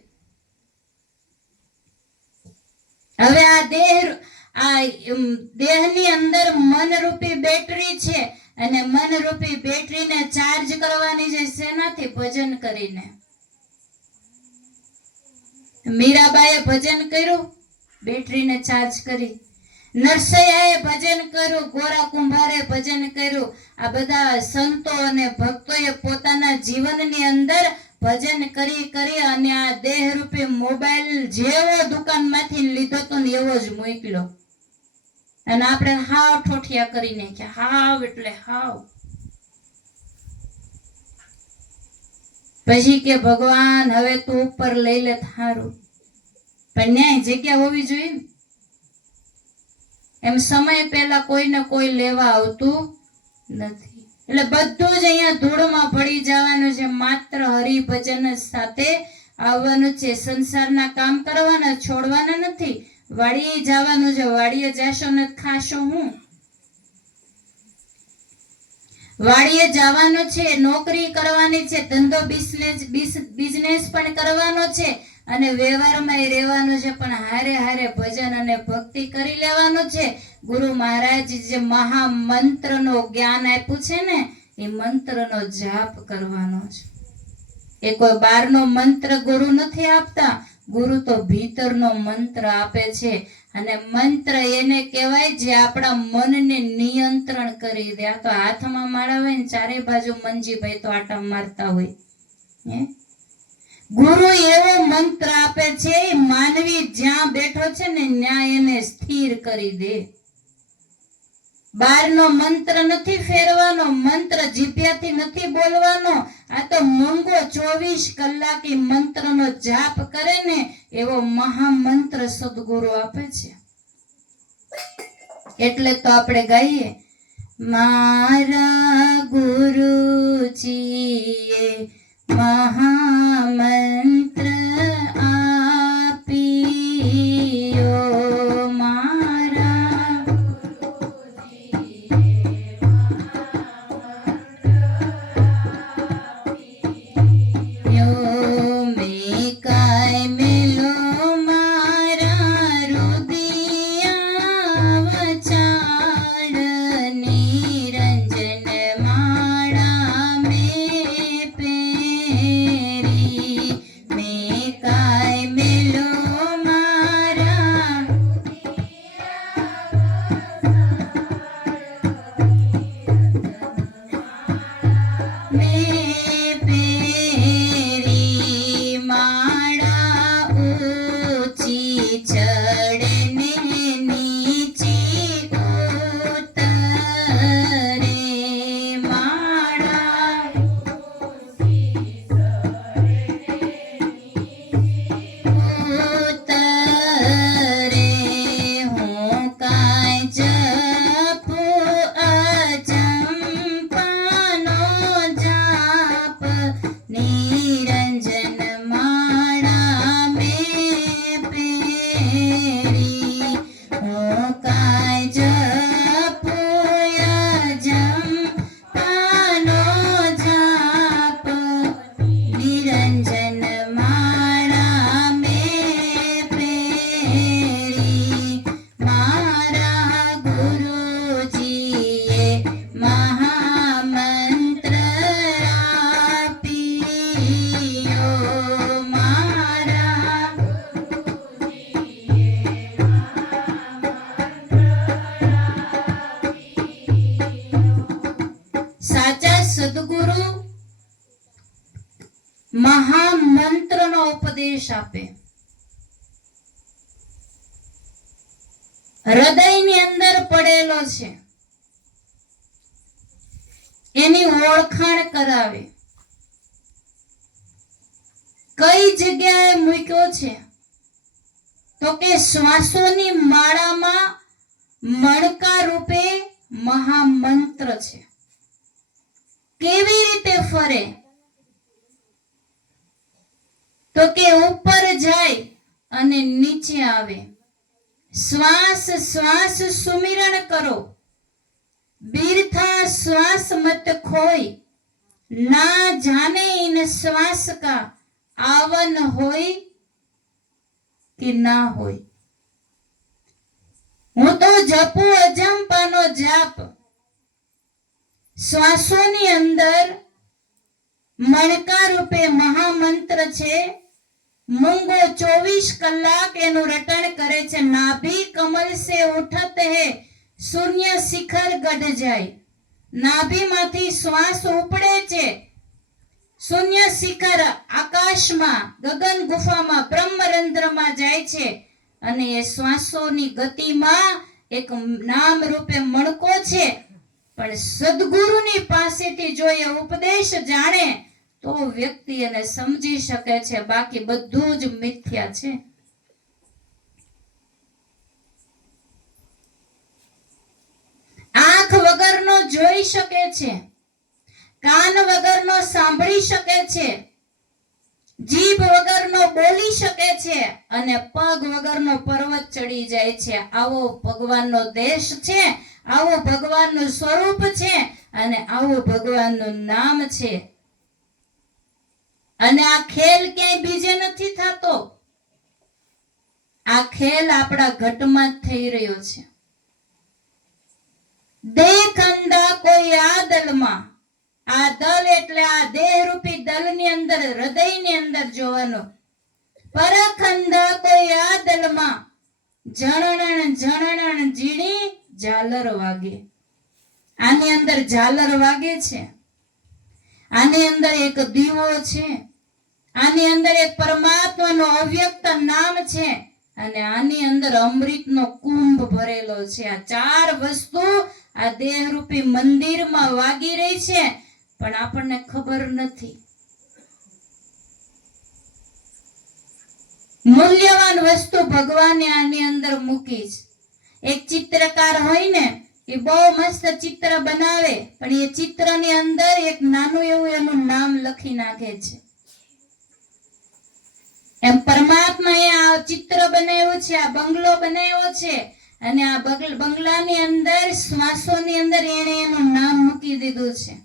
હવે આ દેહની અંદર મનરૂપી બેટરી છે અને મનરૂપી બેટરીને ચાર્જ કરવાની છે શેનાથી? ભજન કરીને. મીરાબાઈએ ભજન કર્યું, બેટરીને ચાર્જ કરી. નરસૈયાએ ભજન કર્યું, ગોરા કુંભારે ભજન કર્યું. આ બધા સંતો અને ભક્તોએ પોતાના જીવનની અંદર ભજન કરી કરી અને આ દેહરૂપી મોબાઈલ જેવો દુકાનમાંથી લીધો તો ને એવો જ મોકલ્યો. અને આપણે હાવ ઠોઠિયા કરીને કે હાવ એટલે હાવ. પછી કે ભગવાન હવે તું ઉપર લઈ લે થારું, પણ ન્યાય જગ્યા હોવી જોઈએ ને. એમ સમય પહેલા કોઈને કોઈ લેવા આવતું નથી. એટલે બધું જ અહીંયા ધૂળમાં પડી જવાનું છે. માત્ર હરિભજન સાથે આવવાનું છે. સંસારના કામ કરવાના, છોડવાના નથી. વાડીએ જવાનું છે. વાડીએ જશો ને ખાશો હું? વાડીએ જવાનું છે, નોકરી કરવાની છે, ધંધો બિઝનેસ પણ કરવાનો છે અને વ્યવહારમાં રહેવાનું છે. પણ હારે હારે ભજન અને ભક્તિ કરી લેવાનું છે. ગુરુ મહારાજ જે મહામંત્રનો જ્ઞાન આપ્યું છે ને એ મંત્રનો જાપ કરવાનો છે. એ કોઈ બહારનો મંત્ર ગુરુ નથી આપતા. ગુરુ તો ભીતરનો મંત્ર આપે છે. અને મંત્ર એને કહેવાય જે આપણા મનને નિયંત્રણ કરી દે. આ તો હાથમાં માળા હોય ને ચારે બાજુ મંજીભાઈ તો આટા મારતા હોય. ગુરુ એવો મંત્ર આપે છે માનવી જ્યાં બેઠો છે ને ત્યાં એને સ્થિર કરી દે. બહારનો મંત્ર નથી ફેરવાનો, મંત્ર જીભ્યાથી નથી બોલવાનો. આ તો મંગો 24 કલાક મંત્રનો જાપ કરે ને એવો મહામંત્ર સદગુરુ આપે છે. એટલે તો આપણે ગાઈએ, મારા ગુરુજીએ મહામંત્ર આપ્યો, મારા મંત્રનો ઉપદેશ આપે, હૃદયની અંદર પડેલો છે એની ઓળખાણ કરાવે, કઈ જગ્યાએ મૂક્યો છે તો કે શ્વાસોની માળામાં મણકા રૂપે મહામંત્ર છે. કેવી રીતે ફરે તો કે ઉપર જાય અને નીચે આવે. શ્વાસ શ્વાસ સુમિરણ કરો, બીરથા श्वास मत खोई, ना जाने इन श्वास का आवन होई कि ना होई. હું તો જપું અજંપાનો જાપ, શ્વાસોની અંદર મણકા રૂપે મહામંત્ર છે. મૂંગો 24 કલાક એનું રટણ કરે છે. નાભી કમલ સે ઉઠત હે શૂન્ય શિખર ગઢ જાય. નાભીમાંથી શ્વાસ ઉપડે છે, શૂન્ય શિખર આકાશમાં ગગન ગુફામાં બ્રહ્મરંધ્રમાં જાય છે અને એ શ્વાસોની ગતિમાં એક નામ રૂપે મણકો છે. પણ સદગુરુની પાસેથી જો એ ઉપદેશ જાણે તો વ્યક્તિ એને સમજી શકે છે, બાકી બધું જ મિથ્યા છે. આંખ વગરનો જોઈ શકે છે, કાન વગરનો સાંભળી શકે છે, જીભ વગરનો બોલી શકે છે અને પગ વગરનો પર્વત ચડી જાય છે. આવો ભગવાનનો દેશ છે, આવો ભગવાનનું સ્વરૂપ છે અને આવું ભગવાનનું નામ છે. અને આ ખેલ ક્યાંય બીજે નથી થતો, આ ખેલ આપણા ઘટમાં જ થઈ રહ્યો છે. દેખ અંધા કોઈ આ દલમાં, આ દલ એટલે આ દેહ રૂપી દલની અંદર, હૃદયની અંદર જોવાનો. પરખ અંધા કોઈ આ દલમાં, જણણ જણણ ઝીણી ઝાલર વાગે. આની અંદર ઝાલર વાગે છે, આની અંદર એક દીવો છે, આની અંદર એક પરમાત્માનું અવ્યક્ત નામ છે અને આની અંદર અમૃતનો કુંભ ભરેલો છે. આ ચાર વસ્તુ આ દેહરૂપી મંદિરમાં વાગી રહી છે, પણ આપણને ખબર નથી. મૂલ્યવાન વસ્તુ ભગવાને આની અંદર મૂકી છે. એક ચિત્રકાર હોય ને, એ બહુ મસ્ત ચિત્ર બનાવે, પણ એ ચિત્રની અંદર એક નાનું એવું એનું નામ લખી નાખે છે. એમ પરમાત્માએ આ ચિત્ર બનાવ્યું છે, આ બંગલો બનાવ્યો છે અને આ બંગલાની અંદર શ્વાસોની અંદર એને એનું નામ મૂકી દીધું છે.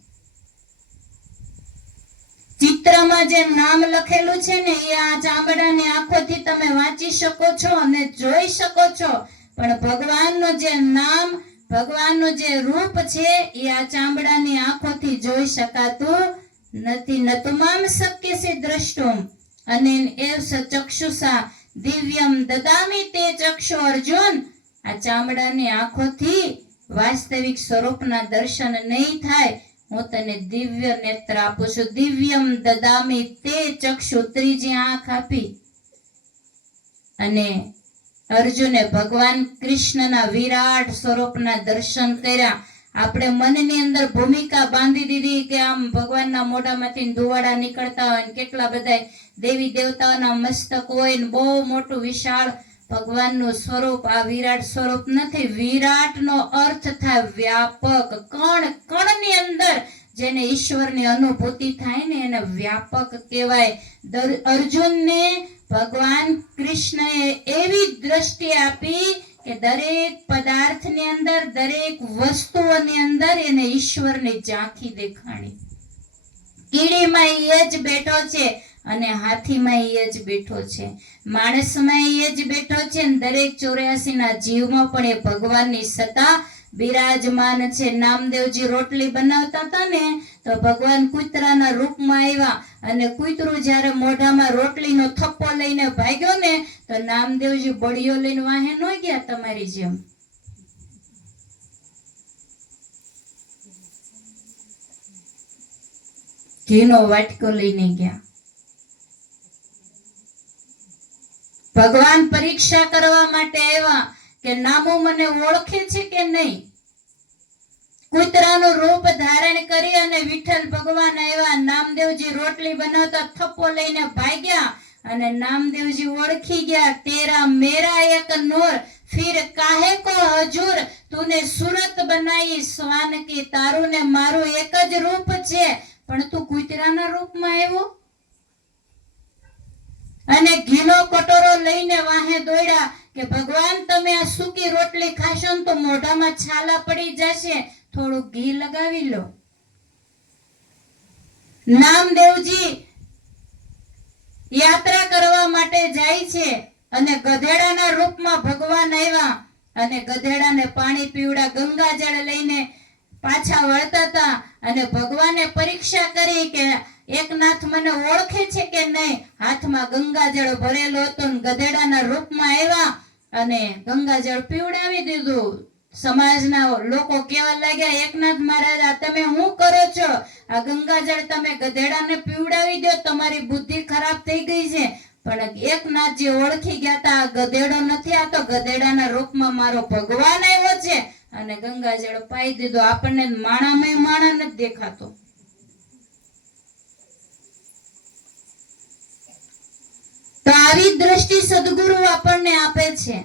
ચિત્રમાં જે નામ લખેલું છે ને એ આ ચામડાની આંખોથી તમે વાંચી શકો છો અને જોઈ શકો છો, પણ ભગવાનનું જે નામ, ભગવાનનું જે રૂપ છે એ આ ચામડાની આંખોથી જોઈ શકાતું નથી. ન તમામ શક્ય છે દ્રષ્ટુમ અને એવ ચક્ષુષા દિવ્યમ દદામી તે ચક્ષુ અર્જુન. આ ચામડાની આંખોથી વાસ્તવિક સ્વરૂપના દર્શન નહીં થાય. હું તને દિવ્ય નેત્ર આપું છું. દિવ્યમ દદામી તે ચક્ષુ, ત્રીજી આંખ આપી. અને અર્જુને ભગવાન કૃષ્ણના વિરાટ સ્વરૂપના દર્શન કર્યા. આપણે મનની અંદર ભૂમિકા બાંધી દીધી કે આમ ભગવાનના મોઢામાંથી ધુવાડા નીકળતા હોય, કેટલા બધા દેવી દેવતાઓના મસ્તક હોય ને બહુ મોટું વિશાળ ભગવાનનું સ્વરૂપ. આ વિરાટ સ્વરૂપ નથી. વિરાટનો અર્થ થાય વ્યાપક. કણ કણની અંદર જેને ઈશ્વરની અનુભૂતિ થાય ને એને વ્યાપક કહેવાય. અર્જુનને ભગવાન કૃષ્ણએ એવી દ્રષ્ટિ આપી કે દરેક પદાર્થની અંદર, દરેક વસ્તુઓની અંદર એને ઈશ્વરની ઝાંખી દેખાણી. કીડીમાં એ જ બેઠો છે અને હાથીમાં એ જ બેઠો છે, માણસમાં એ જ બેઠો છે અને દરેક 84 જીવમાં પણ એ ભગવાનની સત્તા બિરાજમાન છે. નામદેવજી રોટલી બનાવતા હતા ને તો ભગવાન કૂતરાના રૂપમાં આવ્યા અને કૂતરું જ્યારે મોઢામાં રોટલીનો થપ્પો લઈને ભાગ્યો ને તો નામદેવજી બળીઓ લઈને વાહે ન ગયા તમારી જેમ. ઘીનો વાટકો લઈને ગયા. ભગવાન પરીક્ષા કરવા માટે આવ્યા કે નામો મને ઓળખે છે કે નહીં. કૂતરાનું રૂપ ધારણ કરી અને વિઠ્ઠલ ભગવાન આવ્યા. નામદેવજી રોટલી બનાવતા થપ્પો લઈને ભાગ્યા અને નામદેવજી ઓળખી ગયા. તેરા મેરા એક નૂર ફિર કાહે કો હજૂર, તુને સુરત બનાવી શ્વાન કી. તારું ને મારું એક જ રૂપ છે, પણ તું કૂતરાના રૂપમાં આવ્યો. અને ઘીનો કટોરો લઈને વાહે દોડ્યા કે ભગવાન તમે આ સૂકી રોટલી ખાશો ને તો મોઢામાં છાલા પડી જશે, થોડું ઘી લગાવી લો. નામદેવજી યાત્રા કરવા માટે જાય છે અને ગધેડાના રૂપમાં ભગવાન આવ્યા અને ગધેડાને પાણી પીવડા ગંગાજળ લઈને પાછા વળતા હતા. અને ભગવાને પરીક્ષા કરી કે એકનાથ મને ઓળખે છે કે નહીં. હાથમાં ગંગાજળ ભરેલો હતો ને ગધેડાના રૂપમાં આવ્યા અને ગંગાજળ પીવડાવી દીધું. સમાજના લોકો કેવા લાગ્યા, એકનાથ મહારાજ તમે શું કરો છો? આ ગંગાજળ તમે ગધેડાને પીવડાવી દો, તમારી બુદ્ધિ ખરાબ થઈ ગઈ છે. પણ એકનાથજી ઓળખી ગયા હતા, આ ગધેડો નથી, આ તો ગધેડાના રૂપમાં મારો ભગવાન આવ્યો છે. અને ગંગાજળ પાઈ દીધો. આપણને માણામાં માણા નથી દેખાતો. તો આવી દ્રષ્ટિ સદગુરુ આપણને આપે છે.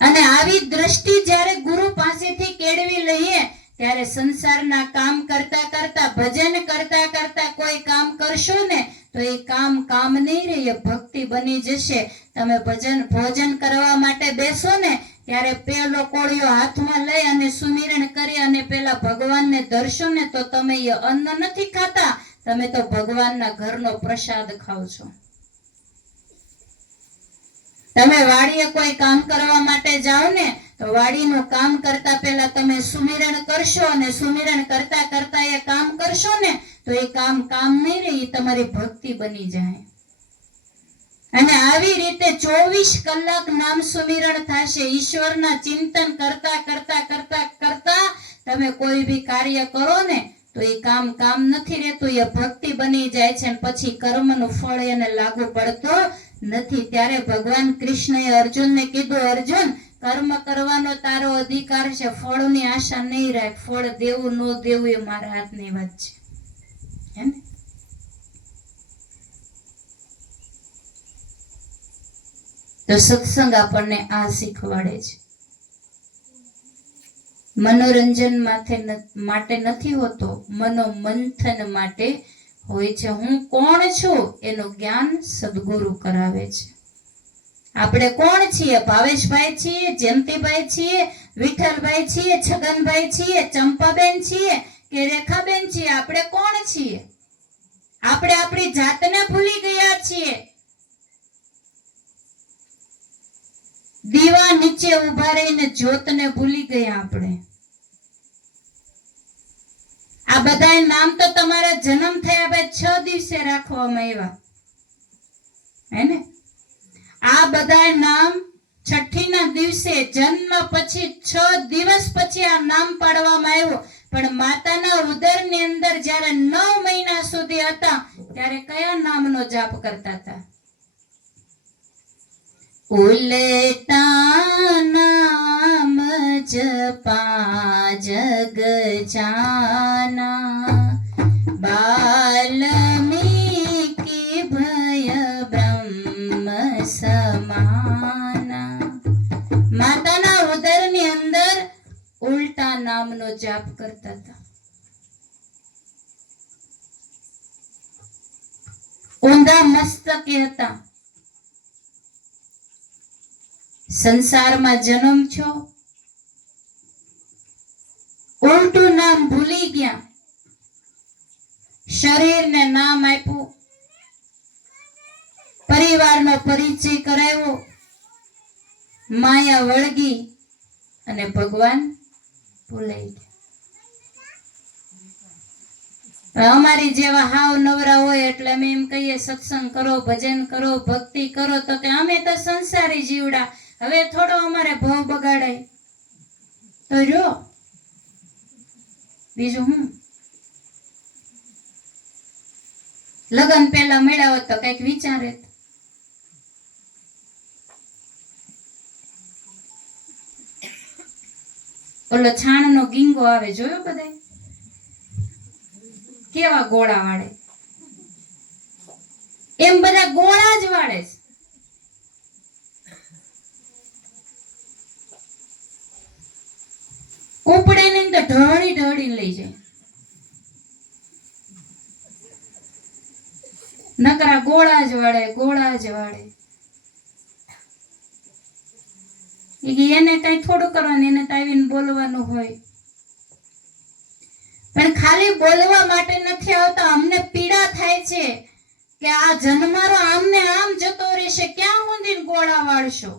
અને આવી દ્રષ્ટિ જ્યારે ગુરુ પાસેથી કેળવી લઈએ ત્યારે સંસારના કામ કરતા કરતા, ભજન કરતા કરતા કોઈ કામ કરશો ને તો એ કામ નહીં રહે, એ ભક્તિ બની જશે. તમે ભોજન કરવા માટે બેસો ને ત્યારે પેલો કોળિયો હાથમાં લઈ અને સુમિરણ કરી અને પેલા ભગવાનને ધરશો ને તો તમે એ અન્ન નથી ખાતા, તમે તો ભગવાનના ઘરનો પ્રસાદ ખાવ છો. તમે વાડીએ કોઈ કામ કરવા માટે જાઓ ને તો વાડીનું કામ કરતા પહેલા તમે સુમિરણ કરશો અને સુમિરણ કરતા કરતા એ કામ કરશો ને તો એ કામ નહીં રહે, તમારી ભક્તિ બની જાય. અને આવી રીતે 24 કલાક નામ સુમિરણ થશે. ઈશ્વરના ચિંતન કરતા કરતા કરતા કરતા તમે કોઈ બી કાર્ય કરો ને તો એ કામ નથી રહેતું, એ ભક્તિ બની જાય છે. પછી કર્મનું ફળ એને લાગુ પડતો નથી. ત્યારે ભગવાન કૃષ્ણએ અર્જુનને કીધું, અર્જુન કર્મ કરવાનો તારો અધિકાર છે, ફળની આશા નહીં રાખ. ફળ દેવું ન દેવું એ મારા હાથની વાત છે. હે ને? તો સત્સંગ આપણને આ શીખવાડે છે. મનોરંજન માટે નથી હોતો, મનોમંથન માટે હોય છે. હું કોણ છું એનું જ્ઞાન સદગુરુ કરાવે છે. આપણે કોણ છીએ? ભાવેશભાઈ છીએ, જયંતિભાઈ છીએ, વિઠ્ઠલભાઈ છીએ, છગનભાઈ છીએ, ચંપાબેન છીએ કે રેખાબેન છીએ? આપણે કોણ છીએ? આપણે આપણી જાતને ભૂલી ગયા છીએ. દીવા નીચે ઉભા રહીને જ્યોતને ભૂલી ગયા આપણે. આ બધા નામ તો તમારા જન્મ થયા બાદ 6 દિવસે રાખવામાં આવ્યા, હે ને? આ બધા નામ છઠ્ઠીના દિવસે જન્મ પછી 6 દિવસ પછી આ નામ પાડવામાં આવ્યો. પણ માતાના ઉદરની અંદર જ્યારે 9 મહિના સુધી હતા ત્યારે કયા નામનો જાપ કરતા હતા? ઉલટા નામ જપા જગ જાના, બાલ્મીકી ભય બ્રહ્મ સમાના. માતાના ઉદરની અંદર ઉલટા નામનો જાપ કરતા હતા. ઊંધા મસ્તકે હતા. સંસારમાં જન્મ છો, ઉલટું નામ ભૂલી ગયા, શરીરને નામ આપ્યું, પરિવારનો પરિચય કરાવ્યો, માયા વળગી અને ભગવાન ભૂલાઈ ગયા. અમારી જેવા હાવ નવરા હોય એટલે અમે એમ કહીએ સત્સંગ કરો, ભજન કરો, ભક્તિ કરો, તો કે અમે તો સંસારી જીવડા, હવે થોડો અમારે ભાવ બગાડાય તો જો બીજું હું. લગન પેલા મળ્યા હોત તો કઈક વિચારે, ઓલો છાણનો ગીંગો આવે, જોયો બધાય? કેવા ગોળા વાળે, એમ બધા ગોળા જ વાળે છે. ઉપડે ને તો ઢળી ઢળી લઈ જાય. નકરા ગોળા જ વાળે, ગોળા જ વાળે. એને કઈ થોડું કરવાનું, એને તો આવીને બોલવાનું હોય. પણ ખાલી બોલવા માટે નથી આવતા. અમને પીડા થાય છે કે આ જન્મારો આમને આમ જતો રહેશે, ક્યાં સુધી ગોળા વાળશો?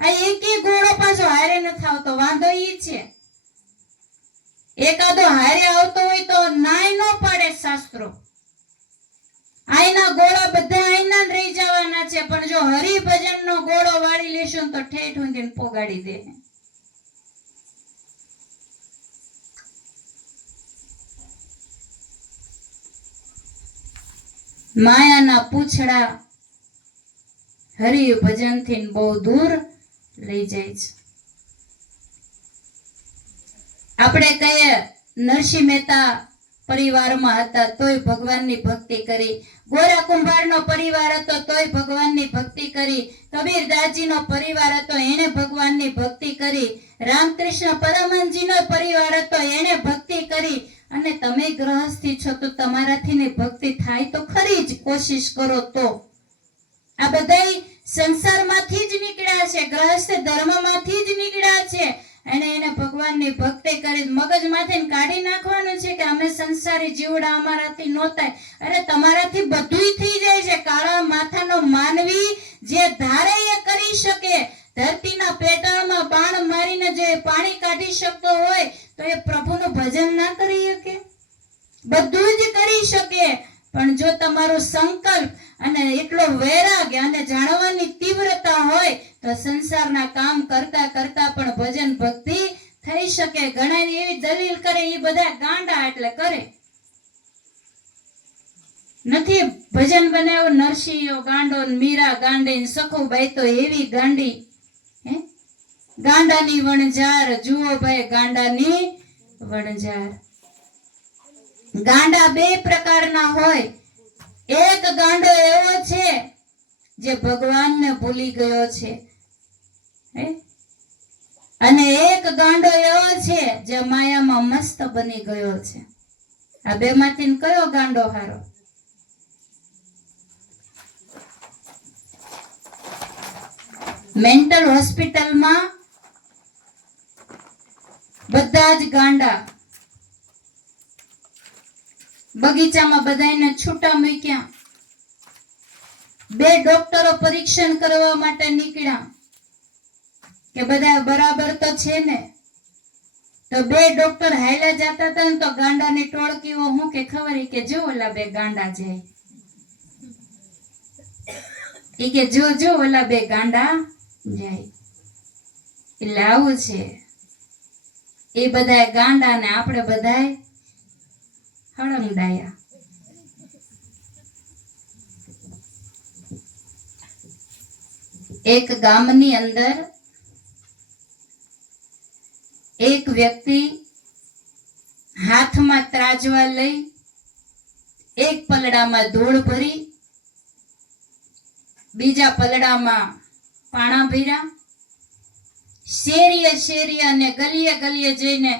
આ એકે ગોળો પાછો હારે નથી આવતો. વાંધો ઈ છે, એકાદો હારે આવતો હોય તો નાય ન પાડે શાસ્ત્રો. આઈના ગોળા બધા આઈના જ રહી જવાના છે, પણ જો હરિભજન નો ગોળો વાળી લેશું તો ઠેઠ ઊંધીને પોગાડી દે. માયાના પૂછડા હરિભજન થી બહુ દૂર લઈ જાય છે. આપણે કહીએ નરસિંહ મહેતા પરિવારમાં હતા તોય ભગવાનની ભક્તિ કરી, ગોરા કુંભારનો પરિવાર હતો તોય ભગવાનની ભક્તિ કરી, કબીરદાસજીનો પરિવાર હતો એને ભગવાનની ભક્તિ કરી, રામકૃષ્ણ પરમહંસજીનો પરિવાર હતો એને ભક્તિ કરી. અને તમે ગ્રહસ્થી છો તો તમારાથી ને ભક્તિ થાય તો ખરી જ, કોશિશ કરો તો. આ બધાય સંસારમાંથી જ નીકળ્યા છે, ગ્રહસ્થ ધર્મમાંથી જ નીકળ્યા છે. અને એને ભગવાનની ભક્તિ કરી મગજમાંથી કાઢી નાખવાનું છે કે અમે સંસારી જીવડા, અમારાથી નો થાય. અરે તમારાથી બધુંય થઈ જાય છે. કાળા માથાનો માનવી જે ધારે એ કરી શકે. ધરતીના પેટાળમાં બાણ મારીને જે પાણી કાઢી શકતો હોય તો એ પ્રભુનું ભજન ના કરી શકે? બધું જ કરી શકે. પણ જો તમારો સંકલ્પ અને એટલો વૈરાગ્ય અને જાણવાની તીવ્રતા હોય તો સંસારના કામ કરતા કરતા પણ ભજન ભક્તિ થઈ શકે. ઘણા એવી દલીલ કરે, એ બધા ગાંડા એટલે કરે નથી. ભજન બનાવ્યો નરસિંહ ગાંડો, મીરા ગાંડી, સખુબાઈ તો એવી ગાંડી. ગાંડાની વણઝાર જુઓ ભાઈ, ગાંડાની વણઝાર. ગાંડા બે પ્રકારના હોય. એક ગાંડો એવો છે જે ભગવાનને ભૂલી ગયો છે, અને એક ગાંડો એવો છે જે માયામાં મસ્ત બની ગયો છે. આ બે માંથી કયો ગાંડો હારો? મેન્ટલ હોસ્પિટલમાં બધા જ ગાંડા. બગીચામાં બધાને છૂટા મૂક્યા. બે ડોક્ટરો પરીક્ષણ કરવા માટે નીકળ્યા કે બધા બરાબર તો છે ને. તો બે ડોક્ટર હાલ્યા જતા હતા ને તો ગાંડાની ટોળકીઓ હું કે ખબર કે જો ઓલા બે ગાંડા જાય, ઈ કે જો જો ઓલા બે ગાંડા જાય. એટલે આવું છે, એ બધા ગાંડા ને આપણે બધા હળંગડાયા. એક ગામની અંદર એક વ્યક્તિ હાથમાં ત્રાજવા લઈ એક પલડામાં ધૂળ ભરી, બીજા પલડામાં પાણા ભર્યા, શેરીએ શેરીએ અને ગલીએ ગલીએ જઈને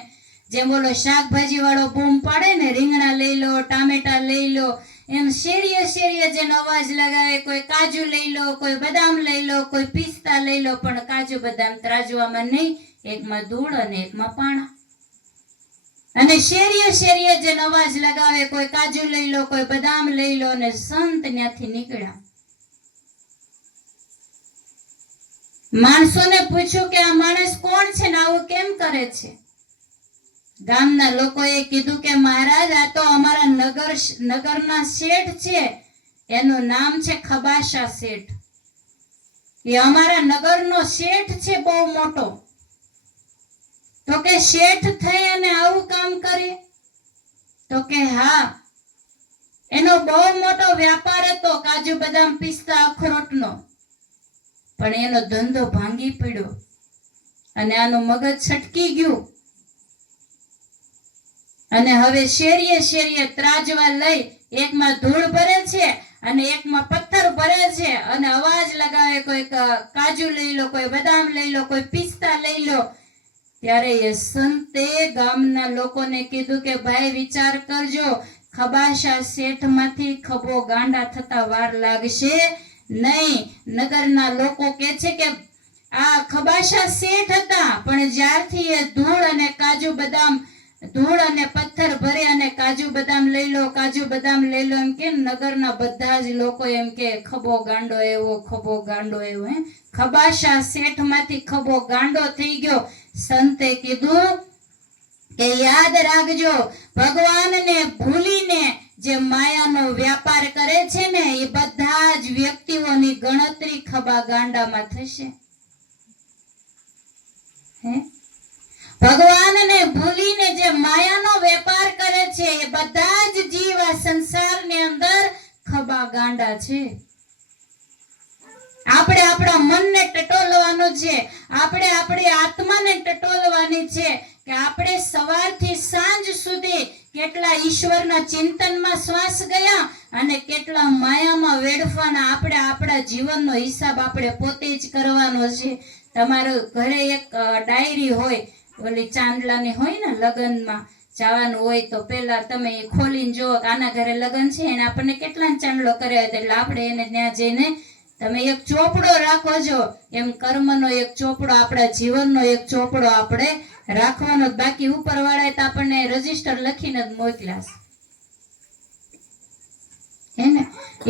જેમ બોલો શાકભાજી વાળો બૂમ પાડે ને, રીંગણા લઈ લો, ટામેટા લઈ લો, એમ શેરીએ શેરીએ જેનો અવાજ લગાવે. કોઈ કાજુ લઈ લો, કોઈ બદામ લઈ લો, કોઈ પિસ્તા લઈ લો, પણ કાજુ બદામ ત્રાજવામાં નહીં, એકમાં ધૂળ અને એકમાં પાણા. અને શેરીએ શેરીએ જેનો અવાજ લગાવે, કોઈ કાજુ લઈ લો, કોઈ બદામ લઈ લો, અને સંત ત્યાંથી નીકળ્યા. માણસોને પૂછ્યું કે આ માણસ કોણ છે ને આવું કેમ કરે છે? ગામના લોકોએ કીધું કે મહારાજ આ તો અમારા નગરના શેઠ છે, એનું નામ છે ખબાસા શેઠ. એ અમારા નગરનો શેઠ છે બહુ મોટો. તો કે શેઠ થઈ અને આવું કામ કરે? તો કે હા, એનો બહુ મોટો વ્યાપાર હતો કાજુ બદામ પિસ્તા અખરોટનો, પણ એનો ધંધો ભાંગી પડ્યો અને આનું મગજ છટકી ગયું અને હવે શેરીએ શેરીએ ત્રાજવા લઈ એકમાં ધૂળ ભરે છે અને એકમાં પથ્થર ભરે છે અને અવાજ લગાવે, કોઈ કાજુ લઈ લો, કોઈ બદામ લઈ લો, કોઈ પિસ્તા લઈ લો. ત્યારે એ સંતે ગામના લોકોને કીધું કે ભાઈ વિચાર કરજો, ખબાશા શેઠમાંથી ખભો ગાંડા થતા વાર લાગશે નહીં. નગરના લોકો કે છે કે આ ખબાશા શેઠ હતા, પણ જ્યારથી એ ધૂળ અને કાજુ બદામ, ધૂળ અને પથ્થર ભરે અને કાજુ બદામ લઈ લો, કાજુ બદામ લઈ લો એમ કે નગરના બધા જ લોકો એમ કે ખભો ગાંડો એવો, ખભો ગાંડો એવો. ખબાશા શેઠમાંથી ખભો ગાંડો થઈ ગયો. સંતે કીધું કે યાદ રાખજો, ભગવાનને ભૂલીને જે માયાનો વ્યાપાર કરે છે ને એ બધા જ વ્યક્તિઓની ગણતરી ખભા ગાંડામાં થશે. ભગવાનને ભૂલીને જે માયાનો વેપાર કરે છે એ બધા જ જીવ આ સંસારની અંદર ખભા ગાંડા છે. આપણે આપણા મનને ટટોલવાનું છે, આપણે આપણી આત્માને ટટોલવાની છે કે આપણે સવારથી સાંજ સુધી કેટલા ઈશ્વરના ચિંતનમાં શ્વાસ ગયા અને કેટલા માયામાં વેડફાના. આપણે આપણા જીવનનો હિસાબ આપણે પોતે જ કરવાનો છે. તમારો ઘરે એક ડાયરી હોય, ઓલી ચાંદલાની હોય ને, લગ્નમાં જવાનું હોય તો પેલા તમે ખોલીને જુઓ કે આના ઘરે લગ્ન છે એને આપણને કેટલા ચાંદલો કર્યો, એટલે આપણે એને ત્યાં જઈને તમે એક ચોપડો રાખો છો. એમ કર્મનો એક ચોપડો, આપણા જીવનનો એક ચોપડો આપણે રાખવાનો. બાકી ઉપરવાળાએ તો આપણને રજીસ્ટર લખીને જ મોકલ્યા છે ને.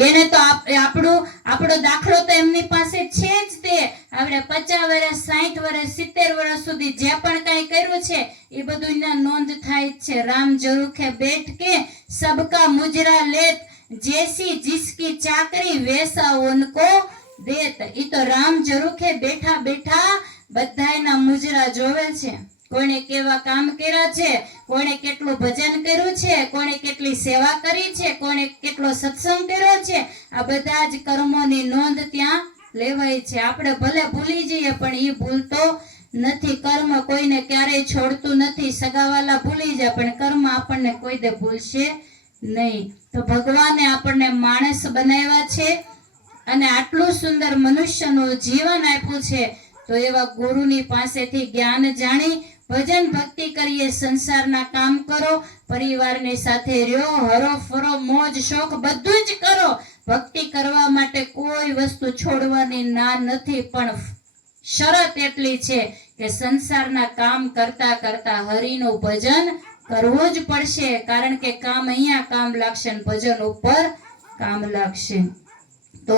એને તો આપણો દાખલો તો એમની પાસે છે જ. તે આપણે 50 વર્ષ, 60 વર્ષ, 70 વર્ષ સુધી જે પણ કઈ કર્યું છે એ બધું એના નોંધ થાય જ છે. રામ જરૂખે બેઠ કે સબકા મુજરા લેત, जैसी जिसकी चाकरी वैसा उनको देत. ઈ તો રામ જરૂખે બેઠા બેઠા બધાયના મુજરા જોવે છે. કોણે કેવા કામ કર્યા છે, કોણે કેટલું ભજન કર્યું છે, કોણે કેટલી સેવા કરી છે, કોણે કેટલો સત્સંગ કર્યો છે, આ બધા જ કર્મોની નોંધ ત્યાં લેવાય છે. આપણે ભલે ભૂલી જઈએ પણ એ ભૂલતો નથી. કર્મ કોઈને ક્યારેય છોડતું નથી. સગાવાલા ભૂલી જાય પણ કર્મ આપણને કોઈ દે ભૂલશે નહીં. તો ભગવાને આપણને માણસ બનાવ્યા છે અને આટલું સુંદર મનુષ્યનું જીવન આપ્યું છે. તો એવા ગુરુની પાસેથી જ્ઞાન જાણી ભજન ભક્તિ કરીએ, સંસારના કામ કરો, પરિવારની સાથે રહ્યો, હરો ફરો, મોજ શોખ બધું જ કરો. ભક્તિ કરવા માટે કોઈ વસ્તુ છોડવાની ના નથી, પણ શરત એટલી છે કે સંસારના કામ કરતા કરતા હરિનું ભજન કરવું જ પડશે. કારણ કે કામ અહીંયા કામ લાગશે ને ભજન ઉપર કામ લાગશે. તો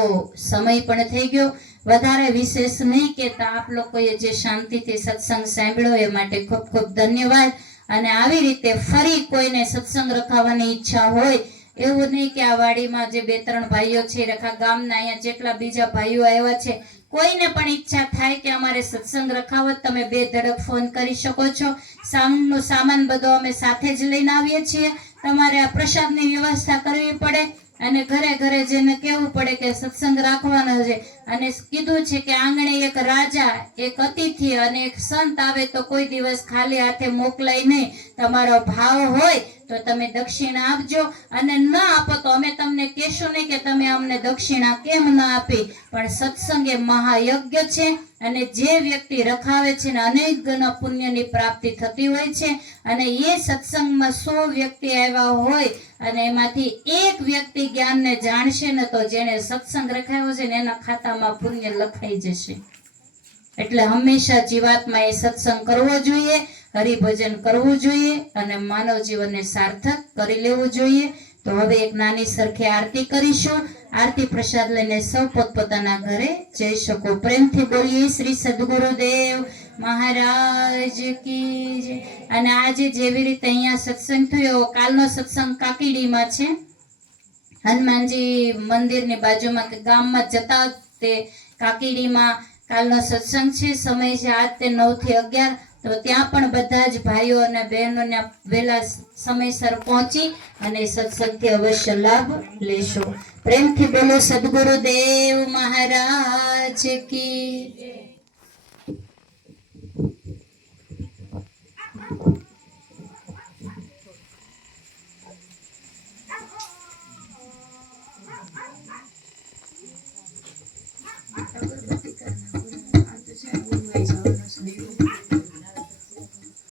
સમય પણ થઈ ગયો, વધારે વિશેષ નહીં કહેતા. આપ લોકોએ જે શાંતિથી સત્સંગ સાંભળ્યો એ માટે ખૂબ ખૂબ ધન્યવાદ. અને આવી રીતે ફરી કોઈને સત્સંગ રખાવવાની ઈચ્છા હોય, એવું નહીં કે આ વાડીમાં જે 2-3 ભાઈઓ છે, રખા ગામના અહીંયા જેટલા બીજા ભાઈઓ આવ્યા છે, કોઈને પણ ઈચ્છા થાય કે અમારે સત્સંગ રખાવો, તમે 2 ધડક ફોન કરી શકો છો. સામનો સામાન બધો અમે સાથે જ લઈને આવીએ છીએ. તમારે આ પ્રસાદની વ્યવસ્થા કરવી પડે અને ઘરે ઘરે જઈને કહેવું પડે કે સત્સંગ રાખવાનો છે. અને કીધું છે કે આંગણે એક રાજા, એક અતિથિ અને એક સંત આવે તો કોઈ દિવસ ખાલી હાથે મોકલાય નહીં. તમારો ભાવ હોય તો તમે દક્ષિણા આપજો, અને ન આપો તો અમે તમને કહેશું નહીં કે તમે અમને દક્ષિણા કેમ ન આપી. પણ સત્સંગ એ મહાયજ્ઞ છે અને જે વ્યક્તિ રખાવે છે ને અનેક ગણા પુણ્યની પ્રાપ્તિ થતી હોય છે. અને એ સત્સંગમાં 100 વ્યક્તિ આવ્યા હોય અને એમાંથી એક વ્યક્તિ જ્ઞાનને જાણશે ને તો જેને સત્સંગ રખાયો છે ને એના ખાતામાં પુણ્ય લખાઈ જશે. એટલે હંમેશા જીવાત્માએ સત્સંગ કરવો જોઈએ, હરિભજન કરવું જોઈએ અને માનવ જીવનને સાર્થક કરી લેવું જોઈએ. તો હવે એક નાની સરખી આરતી કરીશું. આરતી પ્રસાદ લઈને સૌ પોતપોતાના ઘરે જઈ શકો. પ્રેમથી બોલીએ શ્રી સદગુરુદેવ મહારાજ કી જય. અને આજે જેવી રીતે અહીંયા સત્સંગ થયો, કાલનો સત્સંગ કાકીડીમાં છે, હનુમાનજી મંદિરની બાજુમાં કે ગામમાં જતા તે કાકીડીમાં કાલનો સત્સંગ છે. સમય છે આજ તે 9 થી 11. તો ત્યાં પણ બધા જ ભાઈઓ અને બહેનોને વહેલા સમયસર પહોંચી અને સત્સંગથી અવશ્ય લાભ લેશો. પ્રેમથી બોલો સદગુરુદેવ મહારાજ કી.